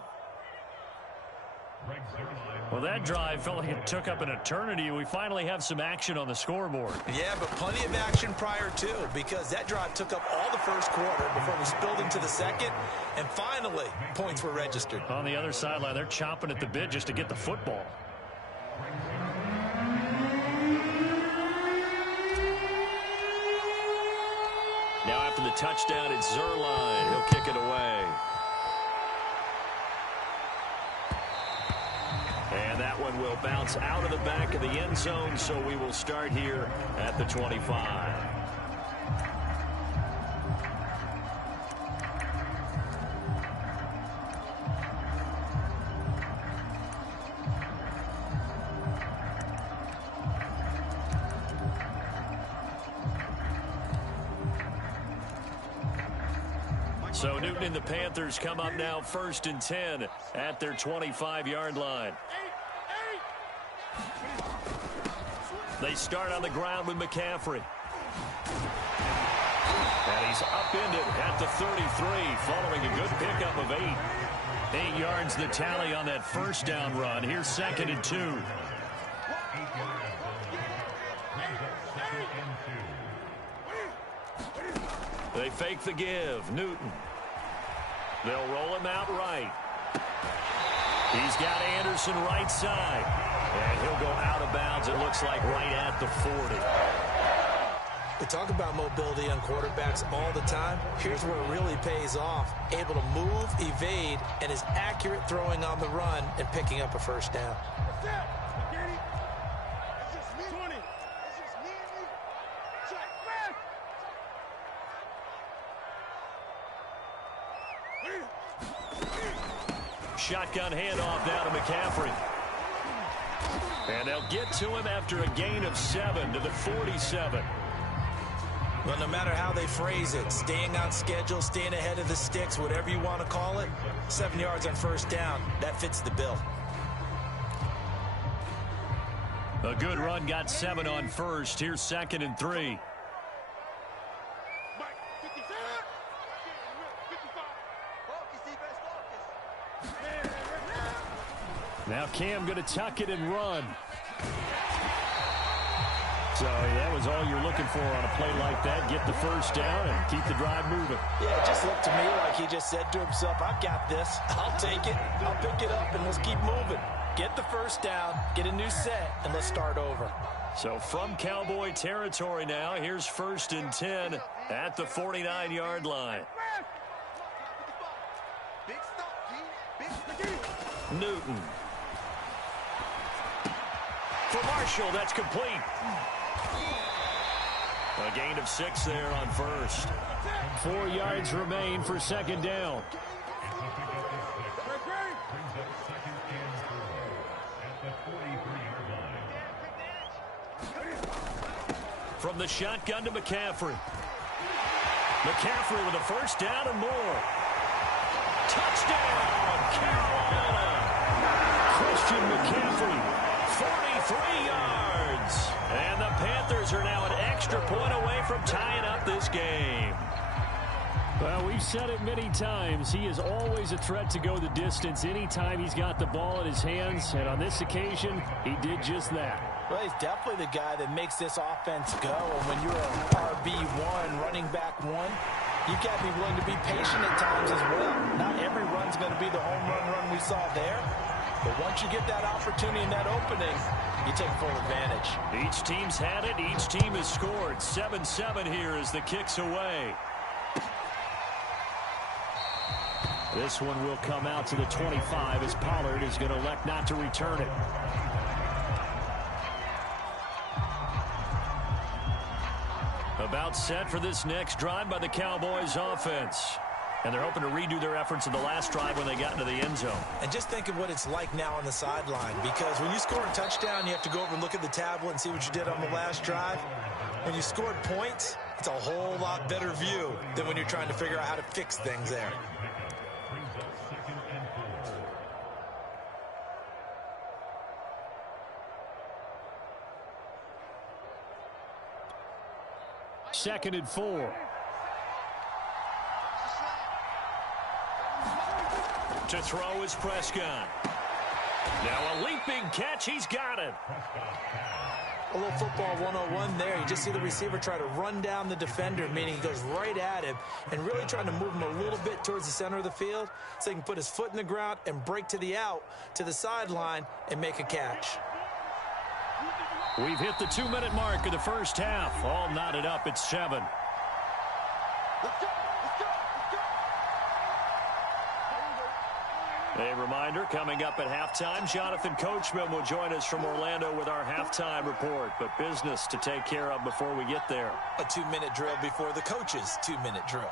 Well, that drive felt like it took up an eternity. We finally have some action on the scoreboard. Yeah, but plenty of action prior to, because that drive took up all the first quarter before we spilled into the second, and finally, points were registered. On the other sideline, they're chomping at the bit just to get the football. Now after the touchdown, it's Zerline. He'll kick it away. And that one will bounce out of the back of the end zone, so we will start here at the 25. So Newton and the Panthers come up now 1st and 10 at their 25-yard line. They start on the ground with McCaffrey. And he's upended at the 33 following a good pickup of 8. 8 yards the tally on that first down run. Here's 2nd and 2. They fake the give. Newton. They'll roll him out right. He's got Anderson right side. And he'll go out of bounds, it looks like, right at the 40. We talk about mobility on quarterbacks all the time. Here's where it really pays off. Able to move, evade, and is accurate throwing on the run and picking up a first down. Shotgun handoff now to McCaffrey. And they'll get to him after a gain of 7 to the 47. Well, no matter how they phrase it, staying on schedule, staying ahead of the sticks, whatever you want to call it, 7 yards on first down, that fits the bill. A good run got 7 on first. Here's 2nd and 3. Now Cam going to tuck it and run. So that was all you're looking for on a play like that. Get the first down and keep the drive moving. Yeah, it just looked to me like he just said to himself, I've got this. I'll take it. I'll pick it up, and let's keep moving. Get the first down, get a new set, and let's start over. So from Cowboy territory now, here's 1st and 10 at the 49-yard line. Newton. For Marshall, that's complete. A gain of 6 there on first. 4 yards remain for 2nd down. From the shotgun to McCaffrey. McCaffrey with a first down and more. Touchdown, Carolina. Christian McCaffrey. 43 yards. And the Panthers are now an extra point away from tying up this game. Well, we've said it many times. He is always a threat to go the distance anytime he's got the ball in his hands. And on this occasion, he did just that. Well, he's definitely the guy that makes this offense go. And when you're an RB1, running back one, you've got to be willing to be patient at times as well. Not every run's going to be the home run we saw there. But once you get that opportunity and that opening, you take full advantage. Each team's had it. Each team has scored. 7-7 here as the kick's away. This one will come out to the 25 as Pollard is going to elect not to return it. About set for this next drive by the Cowboys offense. And they're hoping to redo their efforts in the last drive when they got into the end zone. And just think of what it's like now on the sideline, because when you score a touchdown, you have to go over and look at the tablet and see what you did on the last drive. When you scored points, it's a whole lot better view than when you're trying to figure out how to fix things there. Second and 4. To throw is Prescott. Now a leaping catch. He's got it. A little football 101 there. You just see the receiver try to run down the defender, meaning he goes right at him and really trying to move him a little bit towards the center of the field so he can put his foot in the ground and break to the out, to the sideline, and make a catch. We've hit the 2-minute mark of the first half. All knotted up at 7. A reminder, coming up at halftime, Jonathan Coachman will join us from Orlando with our halftime report. But business to take care of before we get there. A 2-minute drill before the coach's 2-minute drill.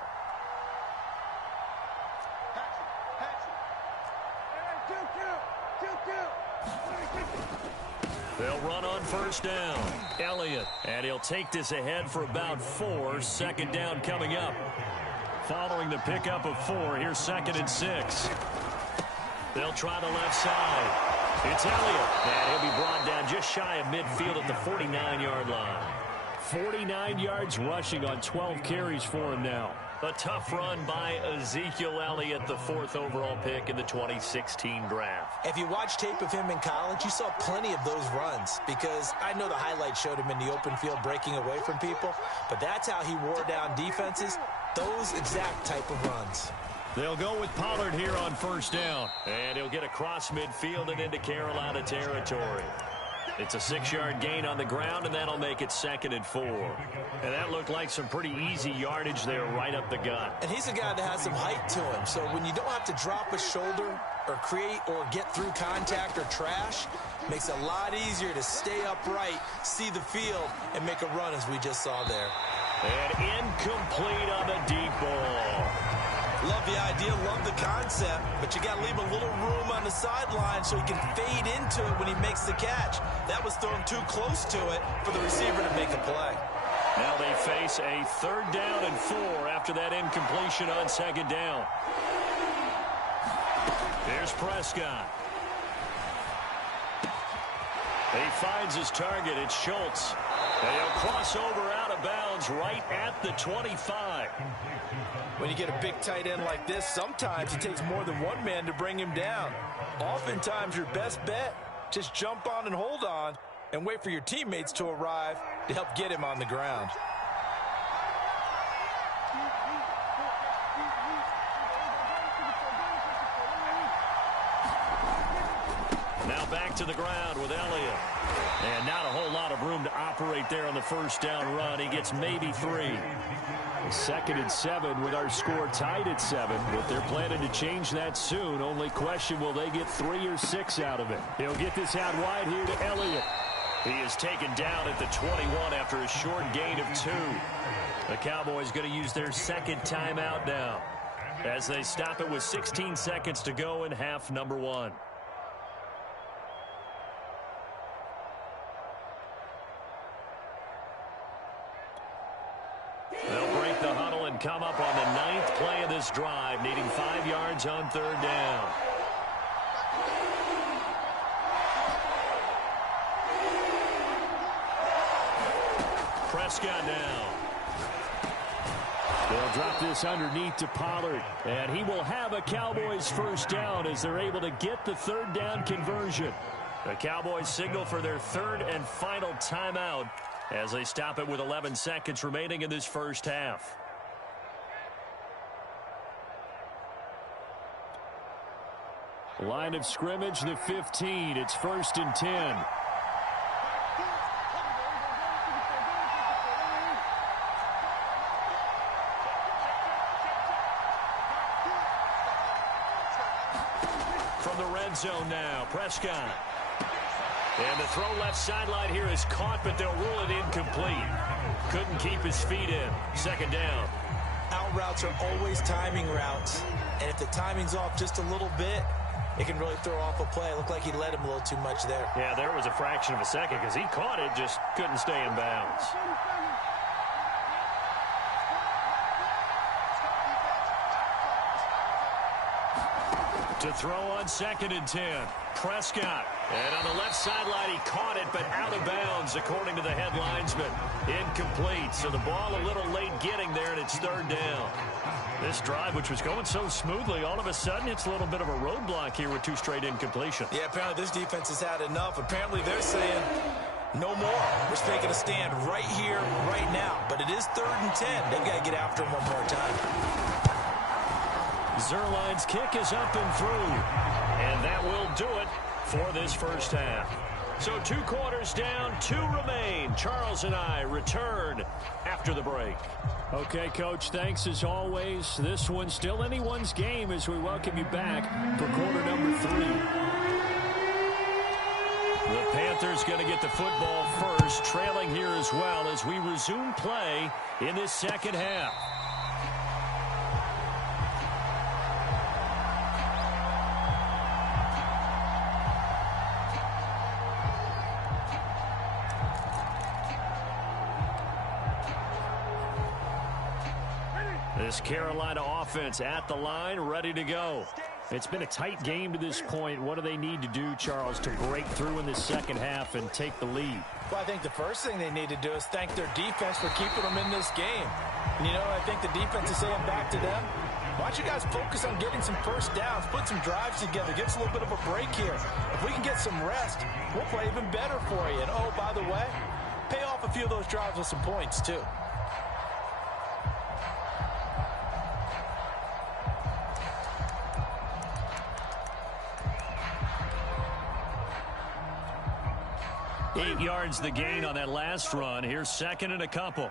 They'll run on first down. Elliott. And he'll take this ahead for about 4. Second down coming up. Following the pickup of 4, here's 2nd and 6. They'll try the left side. It's Elliott. And he'll be brought down just shy of midfield at the 49-yard line. 49 yards rushing on 12 carries for him now. A tough run by Ezekiel Elliott, the 4th overall pick in the 2016 draft. If you watch tape of him in college, you saw plenty of those runs, because I know the highlights showed him in the open field breaking away from people, but that's how he wore down defenses, those exact type of runs. They'll go with Pollard here on first down, and he'll get across midfield and into Carolina territory. It's a 6-yard gain on the ground, and that'll make it 2nd and 4. And that looked like some pretty easy yardage there right up the gut. And he's a guy that has some height to him, so when you don't have to drop a shoulder or create or get through contact or trash, makes it a lot easier to stay upright, see the field, and make a run as we just saw there. And incomplete on the deep ball. Love the idea, love the concept, but you got to leave a little room on the sideline so he can fade into it when he makes the catch. That was thrown too close to it for the receiver to make a play. Now they face a 3rd down and 4 after that incompletion on 2nd down. Here's Prescott. He finds his target. It's Schultz. And he'll cross over out of bounds right at the 25. When you get a big tight end like this, sometimes it takes more than one man to bring him down. Oftentimes, your best bet, just jump on and hold on and wait for your teammates to arrive to help get him on the ground. Now back to the ground with Elliott. And not a whole lot of room to operate there on the first down run. He gets maybe 3. 2nd and 7 with our score tied at 7, but they're planning to change that soon. Only question, will they get 3 or 6 out of it? He'll get this out wide here to Elliott. He is taken down at the 21 after a short gain of 2. The Cowboys going to use their 2nd timeout now as they stop it with 16 seconds to go in half number 1. Come up on the 9th play of this drive, needing 5 yards on 3rd down. Prescott down. They'll drop this underneath to Pollard, and he will have a Cowboys first down as they're able to get the third down conversion. The Cowboys signal for their third and final timeout as they stop it with 11 seconds remaining in this first half. Line of scrimmage, the 15. It's 1st and 10. From the red zone now, Prescott. And the throw left sideline here is caught, but they'll rule it incomplete. Couldn't keep his feet in. 2nd down. Out routes are always timing routes. And if the timing's off just a little bit, it can really throw off a play. It looked like he led him a little too much there. Yeah, there was a fraction of a second because he caught it, just couldn't stay in bounds. To throw on 2nd and 10. Prescott. And on the left sideline, he caught it, but out of bounds, according to the head linesman. Incomplete. So the ball a little late getting there, and it's 3rd down. This drive, which was going so smoothly, all of a sudden it's a little bit of a roadblock here with 2 straight incompletions. Yeah, apparently this defense has had enough. Apparently they're saying no more. We're taking a stand right here, right now. But it is 3rd and 10. They've got to get after him one more time. Zerline's kick is up and through. And that will do it for this first half. So 2 quarters down, 2 remain. Charles and I return after the break. Okay, Coach, thanks as always. This one's still anyone's game as we welcome you back for quarter number 3. The Panthers going to get the football first, trailing here as well as we resume play in this second half. This Carolina offense at the line, ready to go. It's been a tight game to this point. What do they need to do, Charles, to break through in this second half and take the lead? Well, I think the first thing they need to do is thank their defense for keeping them in this game. And you know, I think the defense is saying back to them, why don't you guys focus on getting some first downs, put some drives together, give us a little bit of a break here. If we can get some rest, we'll play even better for you. And, oh, by the way, pay off a few of those drives with some points, too. Eight yards the gain on that last run. Here's 2nd and a couple.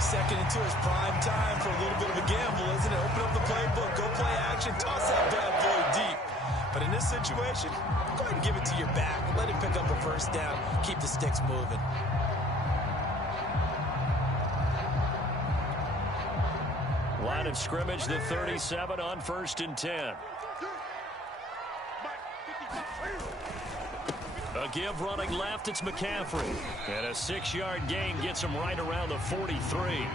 Second and 2 is prime time for a little bit of a gamble, isn't it? Open up the playbook, go play action, toss that bad boy deep. But in this situation, go ahead and give it to your back. Let him pick up a first down. Keep the sticks moving. Line of scrimmage, the 37 on 1st and 10. A give running left, it's McCaffrey. And a 6-yard gain gets him right around the 43.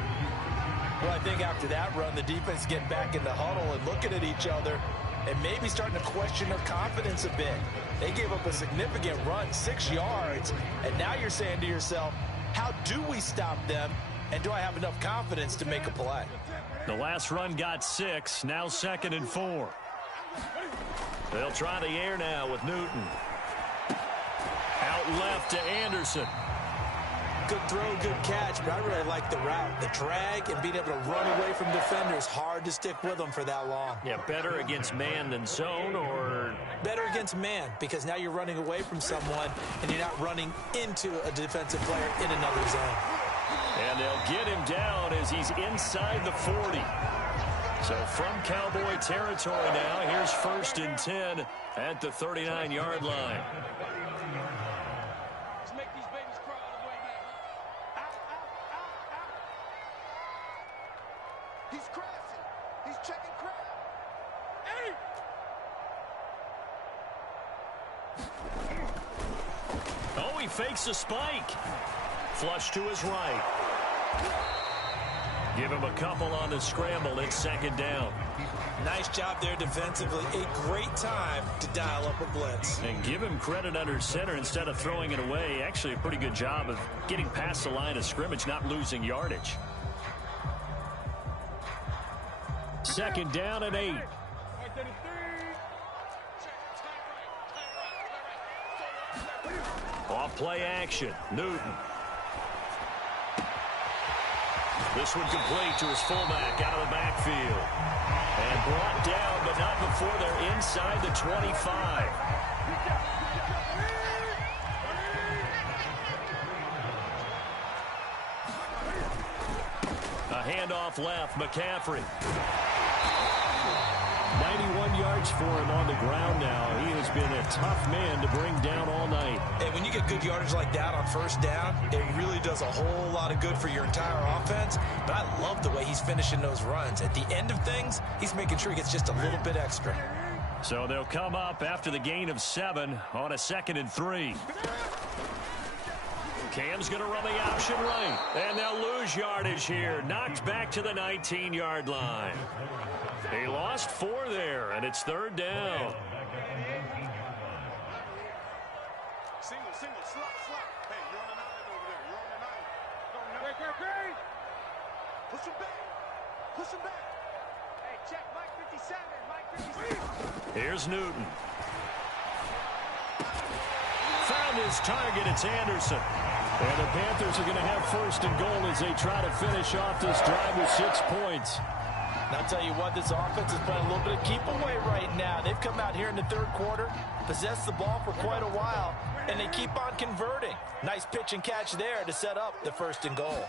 Well, I think after that run, the defense is getting back in the huddle and looking at each other and maybe starting to question their confidence a bit. They gave up a significant run, 6 yards, and now you're saying to yourself, how do we stop them, and do I have enough confidence to make a play? The last run got 6, now 2nd and 4. They'll try the air now with Newton. Out left to Anderson. Good throw, good catch, but I really like the route. The drag and being able to run away from defenders, hard to stick with them for that long. Yeah, better against man than zone, or? Better against man, because now you're running away from someone and you're not running into a defensive player in another zone. And they'll get him down as he's inside the 40. So from Cowboy territory now, here's 1st and 10 at the 39-yard line. He fakes a spike. Flush to his right. Give him a couple on the scramble. It's second down. Nice job there defensively. A great time to dial up a blitz. And give him credit under center instead of throwing it away. Actually a pretty good job of getting past the line of scrimmage, not losing yardage. Second down and 8. Off play action. Newton. This one complete to his fullback out of the backfield. And brought down, but not before they're inside the 25. A handoff left, McCaffrey. 91 yards for him on the ground now. He has been a tough man to bring down all night. And when you get good yardage like that on first down, it really does a whole lot of good for your entire offense. But I love the way he's finishing those runs. At the end of things, he's making sure he gets just a little bit extra. So they'll come up after the gain of 7 on a 2nd and 3. Cam's going to run the option right. And they'll lose yardage here. Knocked back to the 19-yard line. He lost 4 there, and it's 3rd down. Single, slot. Hey, you're on the 9 over there. You're on the 9. Great. Push him back. Hey, check Mike 57. Here's Newton. Found his target. It's Anderson. And the Panthers are going to have 1st and goal as they try to finish off this drive with 6 points. And I'll tell you what, this offense is playing a little bit of keep away right now. They've come out here in the 3rd quarter, possessed the ball for quite a while, and they keep on converting. Nice pitch and catch there to set up the 1st and goal.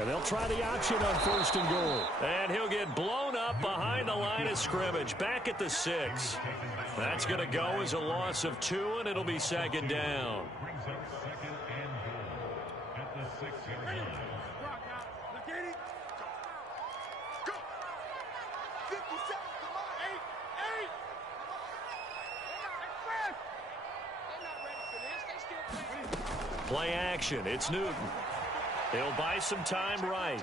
And they'll try the option on 1st and goal. And he'll get blown up behind the line of scrimmage, back at the 6. That's going to go as a loss of 2, and it'll be 2nd down. Play action. It's Newton. He'll buy some time right.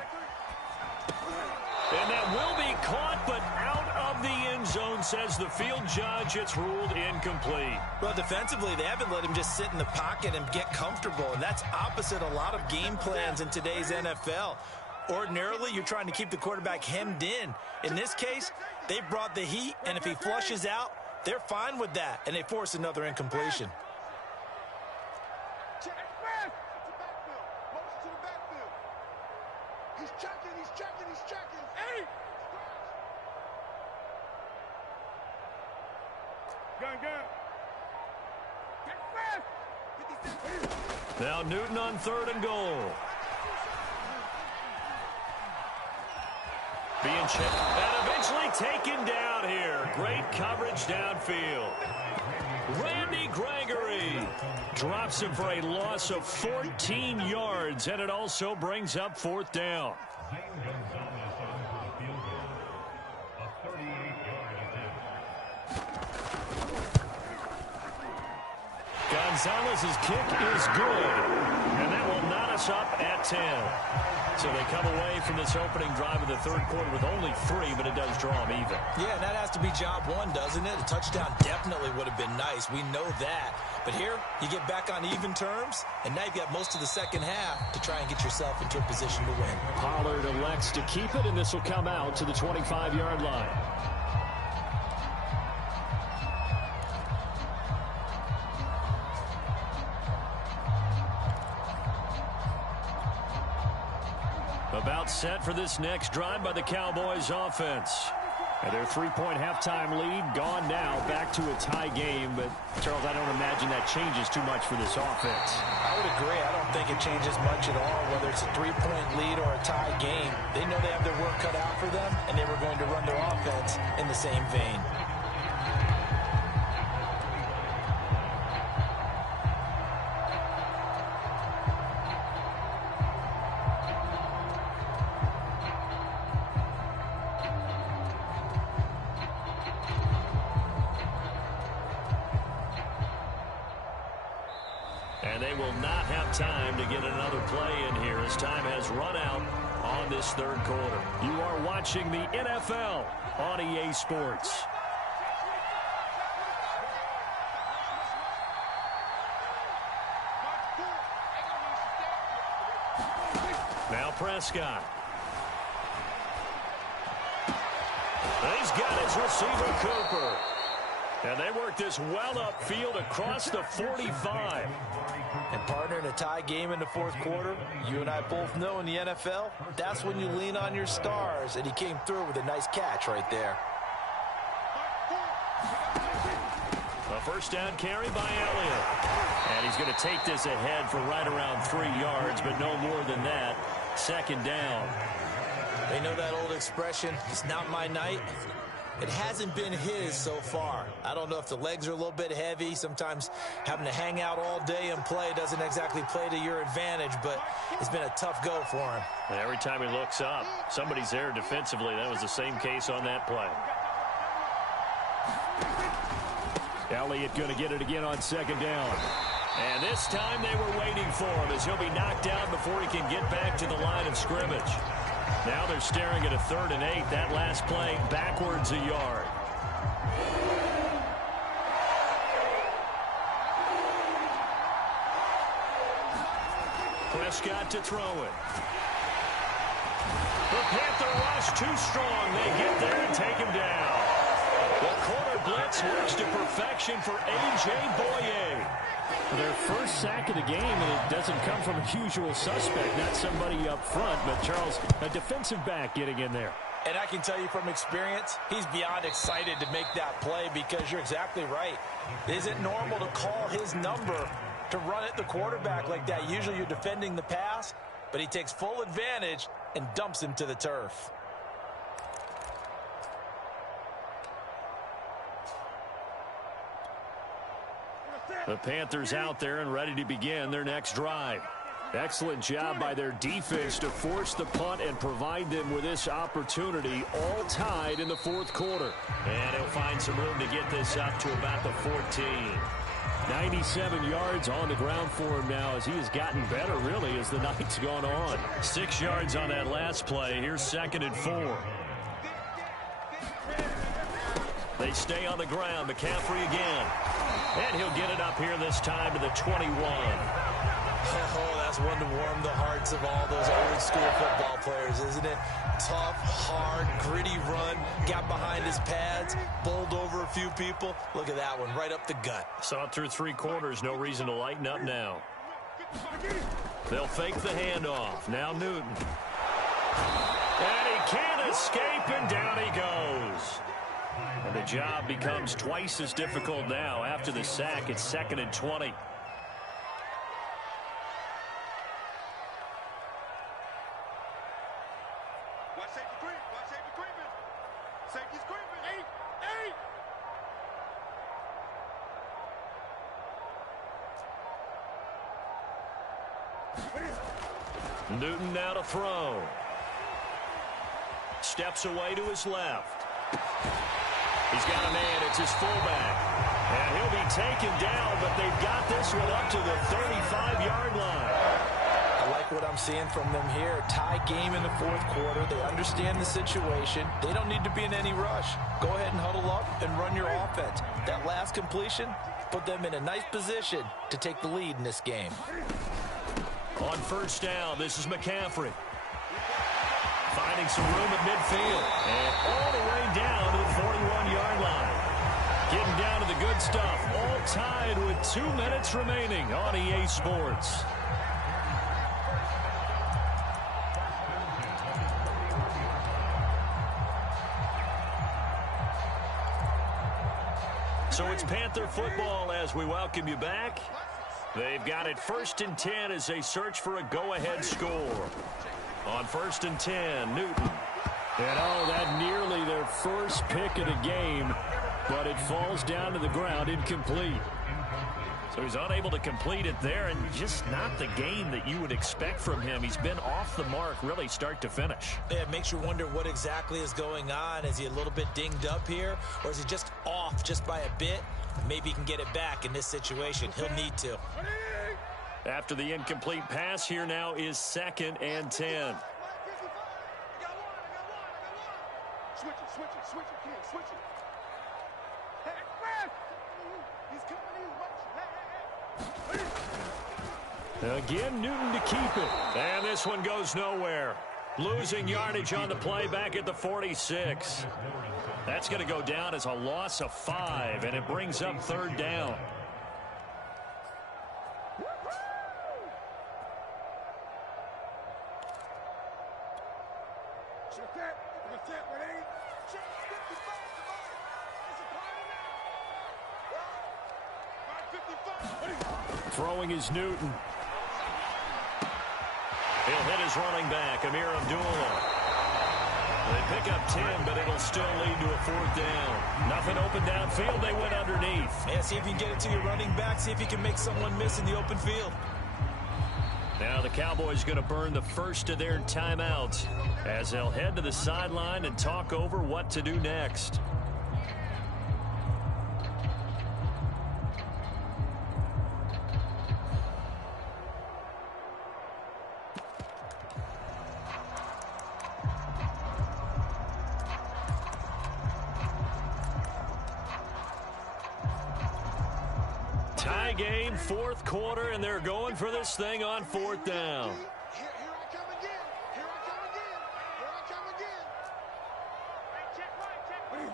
And that will be caught, but out of the end zone, says the field judge. It's ruled incomplete. Well, defensively, they haven't let him just sit in the pocket and get comfortable, and that's opposite a lot of game plans in today's NFL. Ordinarily, you're trying to keep the quarterback hemmed in. In this case, they brought the heat, and if he flushes out, they're fine with that, and they force another incompletion. He's checking. Hey! Gun. Now Newton on 3rd and goal. Being checked and eventually taken down here. Great coverage downfield. Randy Gregory drops him for a loss of 14 yards, and it also brings up 4th down. Gonzalez's kick is good, and that will knot us up at 10. So they come away from this opening drive of the 3rd quarter with only 3, but it does draw them even. Yeah, and that has to be job 1, doesn't it? A touchdown definitely would have been nice. We know that. But here, you get back on even terms, and now you've got most of the second half to try and get yourself into a position to win. Pollard elects to keep it, and this will come out to the 25-yard line. About set for this next drive by the Cowboys offense. And their 3-point halftime lead gone now, back to a tie game. But, Charles, I don't imagine that changes too much for this offense. I would agree. I don't think it changes much at all, whether it's a 3-point lead or a tie game. They know they have their work cut out for them, and they were going to run their offense in the same vein. And they will not have time to get another play in here as time has run out on this third quarter. You are watching the NFL on EA Sports. Now Prescott. He's got his receiver, Cooper. And they work this well upfield across the 45. And partner, in a tie game in the fourth quarter, you and I both know in the NFL, that's when you lean on your stars. And he came through with a nice catch right there. A first down carry by Elliott. And he's going to take this ahead for right around 3 yards, but no more than that. Second down. They know that old expression, it's not my night. It hasn't been his so far. I don't know if the legs are a little bit heavy. Sometimes having to hang out all day and play doesn't exactly play to your advantage, but it's been a tough go for him. And every time he looks up, somebody's there defensively. That was the same case on that play. Elliott going to get it again on second down. And this time they were waiting for him as he'll be knocked down before he can get back to the line of scrimmage. Now they're staring at a 3rd and 8. That last play backwards a yard. Prescott to throw it. The Panther rush too strong. They get there and take him down. The corner blitz works to perfection for A.J. Boye. Their first sack of the game, and it doesn't come from a usual suspect, not somebody up front, but Charles, a defensive back getting in there. And I can tell you from experience, he's beyond excited to make that play because you're exactly right. It isn't normal to call his number to run at the quarterback like that. Usually you're defending the pass, but he takes full advantage and dumps him to the turf. The Panthers out there and ready to begin their next drive. Excellent job by their defense to force the punt and provide them with this opportunity, all tied in the fourth quarter. And he'll find some room to get this up to about the 14. 97 yards on the ground for him now as he has gotten better, really, as the night's gone on. 6 yards on that last play. Here's 2nd and 4. They stay on the ground. McCaffrey again. And he'll get it up here this time to the 21. Oh, that's one to warm the hearts of all those old school football players, isn't it? Tough, hard, gritty run. Got behind his pads, bowled over a few people. Look at that one, right up the gut. Saw it through 3 quarters. No reason to lighten up now. They'll fake the handoff. Now Newton. And he can't escape, and down he goes. And the job becomes twice as difficult now. After the sack, it's 2nd and 20. Watch safety creep. Watch safety creeping. Safety's creeping. 8. Newton now to throw. Steps away to his left. He's got a man. It's his fullback. And he'll be taken down, but they've got this one up to the 35-yard line. I like what I'm seeing from them here. Tie game in the fourth quarter. They understand the situation. They don't need to be in any rush. Go ahead and huddle up and run your offense. That last completion put them in a nice position to take the lead in this game. On first down, this is McCaffrey. Finding some room at midfield. And all the way down to the 41-yard line. Getting down to the good stuff. All tied with 2 minutes remaining on EA Sports. So it's Panther football as we welcome you back. They've got it 1st and 10 as they search for a go-ahead score. On 1st and 10, Newton. And that nearly their first pick of the game, but it falls down to the ground incomplete. So he's unable to complete it there, and just not the game that you would expect from him. He's been off the mark really start to finish. Yeah, it makes you wonder what exactly is going on. Is he a little bit dinged up here, or is he just off just by a bit? Maybe he can get it back in this situation. He'll need to. After the incomplete pass, here now is 2nd and 10. Switch it, kid. Switch it. Hey, man. He's coming in. Hey. Again, Newton to keep it. And this one goes nowhere. Losing yardage on the play back at the 46. That's going to go down as a loss of 5, and it brings up 3rd down. Throwing is Newton. He'll hit his running back, Amir Abdullah. They pick up 10, but it'll still lead to a 4th down. Nothing open downfield. They went underneath. Yeah, see if you can get it to your running back. See if you can make someone miss in the open field. Now the Cowboys going to burn the first of their timeouts as they'll head to the sideline and talk over what to do next. Tie game, 4th quarter, and they're going for this thing on 4th down. Here I come again. Here I come again. Here I come again. Hey, check right.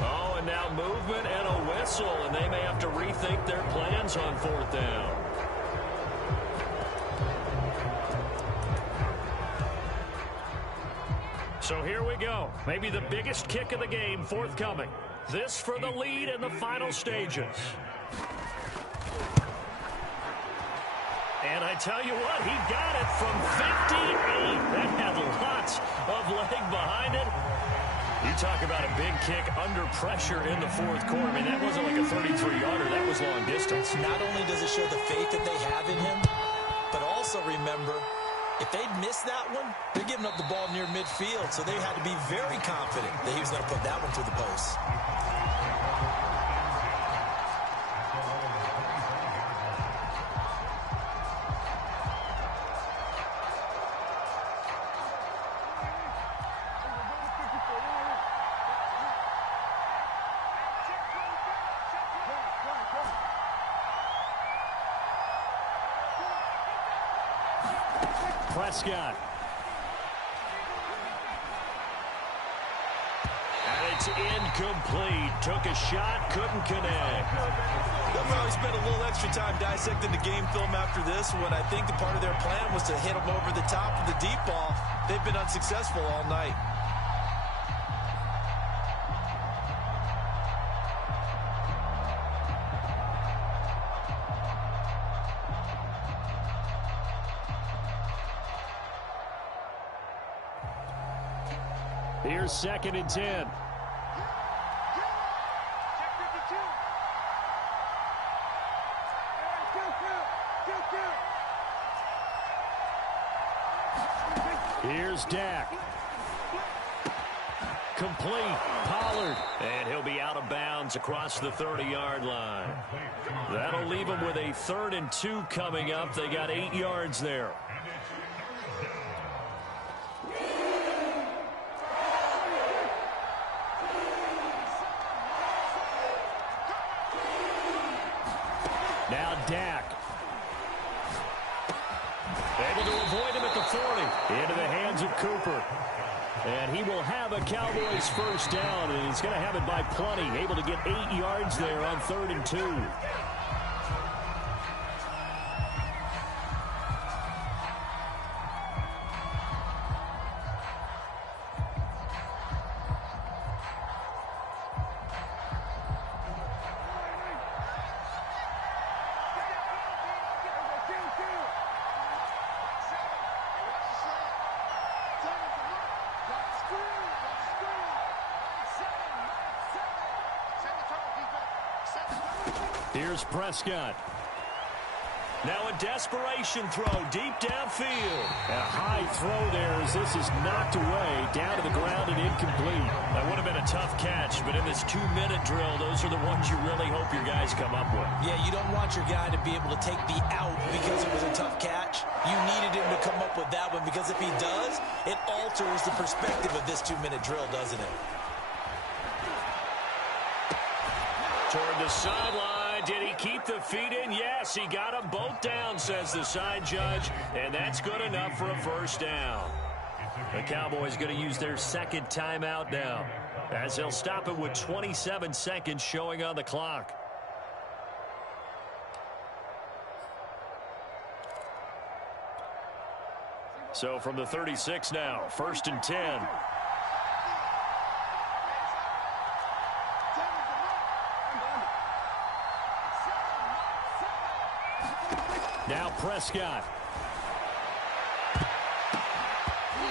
Oh, and now movement and a whistle, and they may have to rethink their plans on 4th down. So here we go. Maybe the biggest kick of the game forthcoming. This for the lead in the final stages. And I tell you what, he got it from 58. That had lots of leg behind it. You talk about a big kick under pressure in the 4th quarter. I mean, that wasn't like a 33-yarder. That was long distance. Not only does it show the faith that they have in him, but also remember, if they'd missed that one, they're giving up the ball near midfield, so they had to be very confident that he was going to put that one through the post. Prescott. And it's incomplete. Took a shot, couldn't connect. They'll probably spend a little extra time dissecting the game film after this one. I think the part of their plan was to hit them over the top of the deep ball. They've been unsuccessful all night. Here's 2nd and 10. Here's Dak. Complete. Pollard. And he'll be out of bounds across the 30-yard line. That'll leave him with a 3rd and 2 coming up. They got 8 yards there. Now Dak. Able to avoid him at the 40. Into the hands of Cooper. And he will have a Cowboys 1st down, and he's going to have it by plenty. Able to get 8 yards there on 3rd and 2. Here's Prescott. Now a desperation throw deep downfield. A high throw there as this is knocked away down to the ground and incomplete. That would have been a tough catch, but in this 2-minute drill, those are the ones you really hope your guys come up with. Yeah, you don't want your guy to be able to take the out because it was a tough catch. You needed him to come up with that one because if he does, it all alters the perspective of this 2-minute drill, doesn't it? Toward the sideline. Did he keep the feet in? Yes, he got them both down, says the side judge. And that's good enough for a first down. The Cowboys going to use their second timeout now, as they'll stop it with 27 seconds showing on the clock. So from the 36 now, 1st and 10. Now Prescott.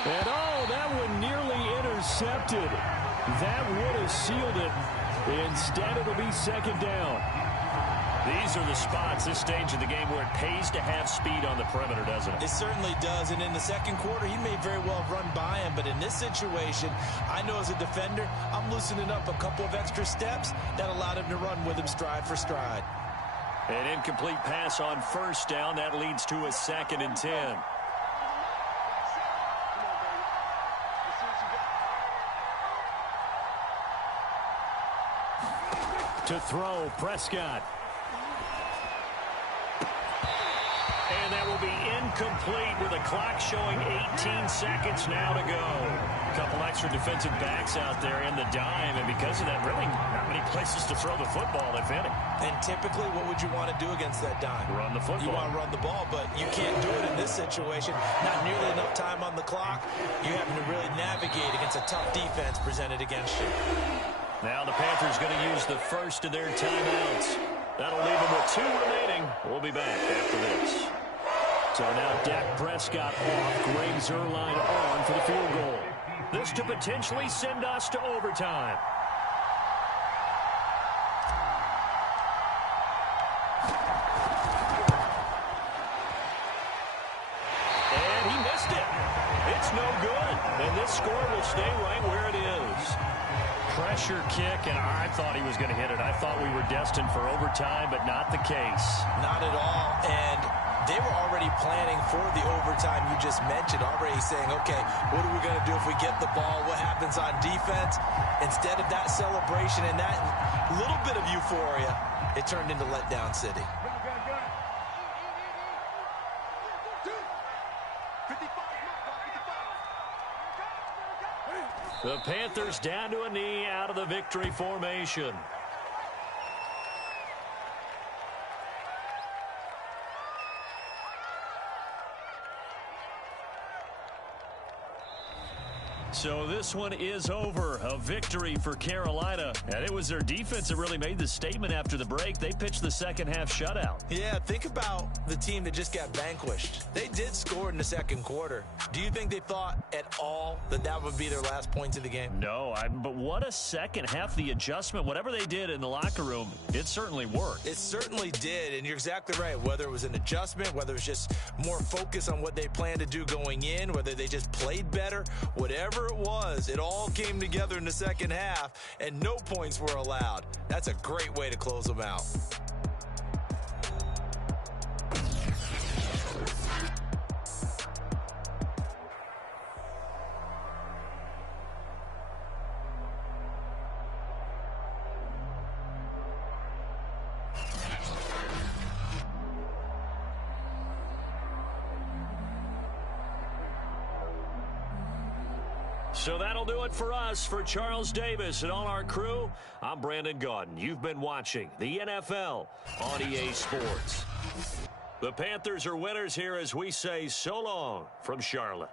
And oh, that one nearly intercepted. That would have sealed it. Instead, it'll be second down. These are the spots, this stage of the game, where it pays to have speed on the perimeter, doesn't it? It certainly does. And in the second quarter, he may very well run by him. But in this situation, I know as a defender, I'm loosening up a couple of extra steps that allowed him to run with him stride for stride. An incomplete pass on first down. That leads to a 2nd and 10. To throw, Prescott. And that will be incomplete with a clock showing 18 seconds now to go. A couple extra defensive backs out there in the dime, and because of that, really not many places to throw the football, if any. And typically, what would you want to do against that dime? Run the football. You want to run the ball, but you can't do it in this situation. Not nearly enough time on the clock. You're having to really navigate against a tough defense presented against you. Now the Panthers going to use the first of their timeouts. That'll leave them with 2 remaining. We'll be back after this. So now Dak Prescott off, Greg Zuerlein on for the field goal. This to potentially send us to overtime. And he missed it. It's no good. And this score will stay right where it is. Pressure kick, and I thought he was going to hit it. I thought we were destined for overtime, but not the case. Not at all. And they were already planning for the overtime you just mentioned, already saying, okay, what are we going to do if we get the ball? What happens on defense? Instead of that celebration and that little bit of euphoria, it turned into letdown city. The Panthers down to a knee out of the victory formation. So this one is over. A victory for Carolina. And it was their defense that really made the statement after the break. They pitched the second half shutout. Yeah, think about the team that just got vanquished. They did score in the second quarter. Do you think they thought at all that that would be their last points of the game? No, but what a second half. The adjustment, whatever they did in the locker room, it certainly worked. It certainly did, and you're exactly right. Whether it was an adjustment, whether it was just more focus on what they planned to do going in, whether they just played better, whatever it was, it all came together in the second half, and no points were allowed. That's a great way to close them out. So that'll do it for us. For Charles Davis and all our crew, I'm Brandon Gaudin. You've been watching the NFL on EA Sports. The Panthers are winners here as we say so long from Charlotte.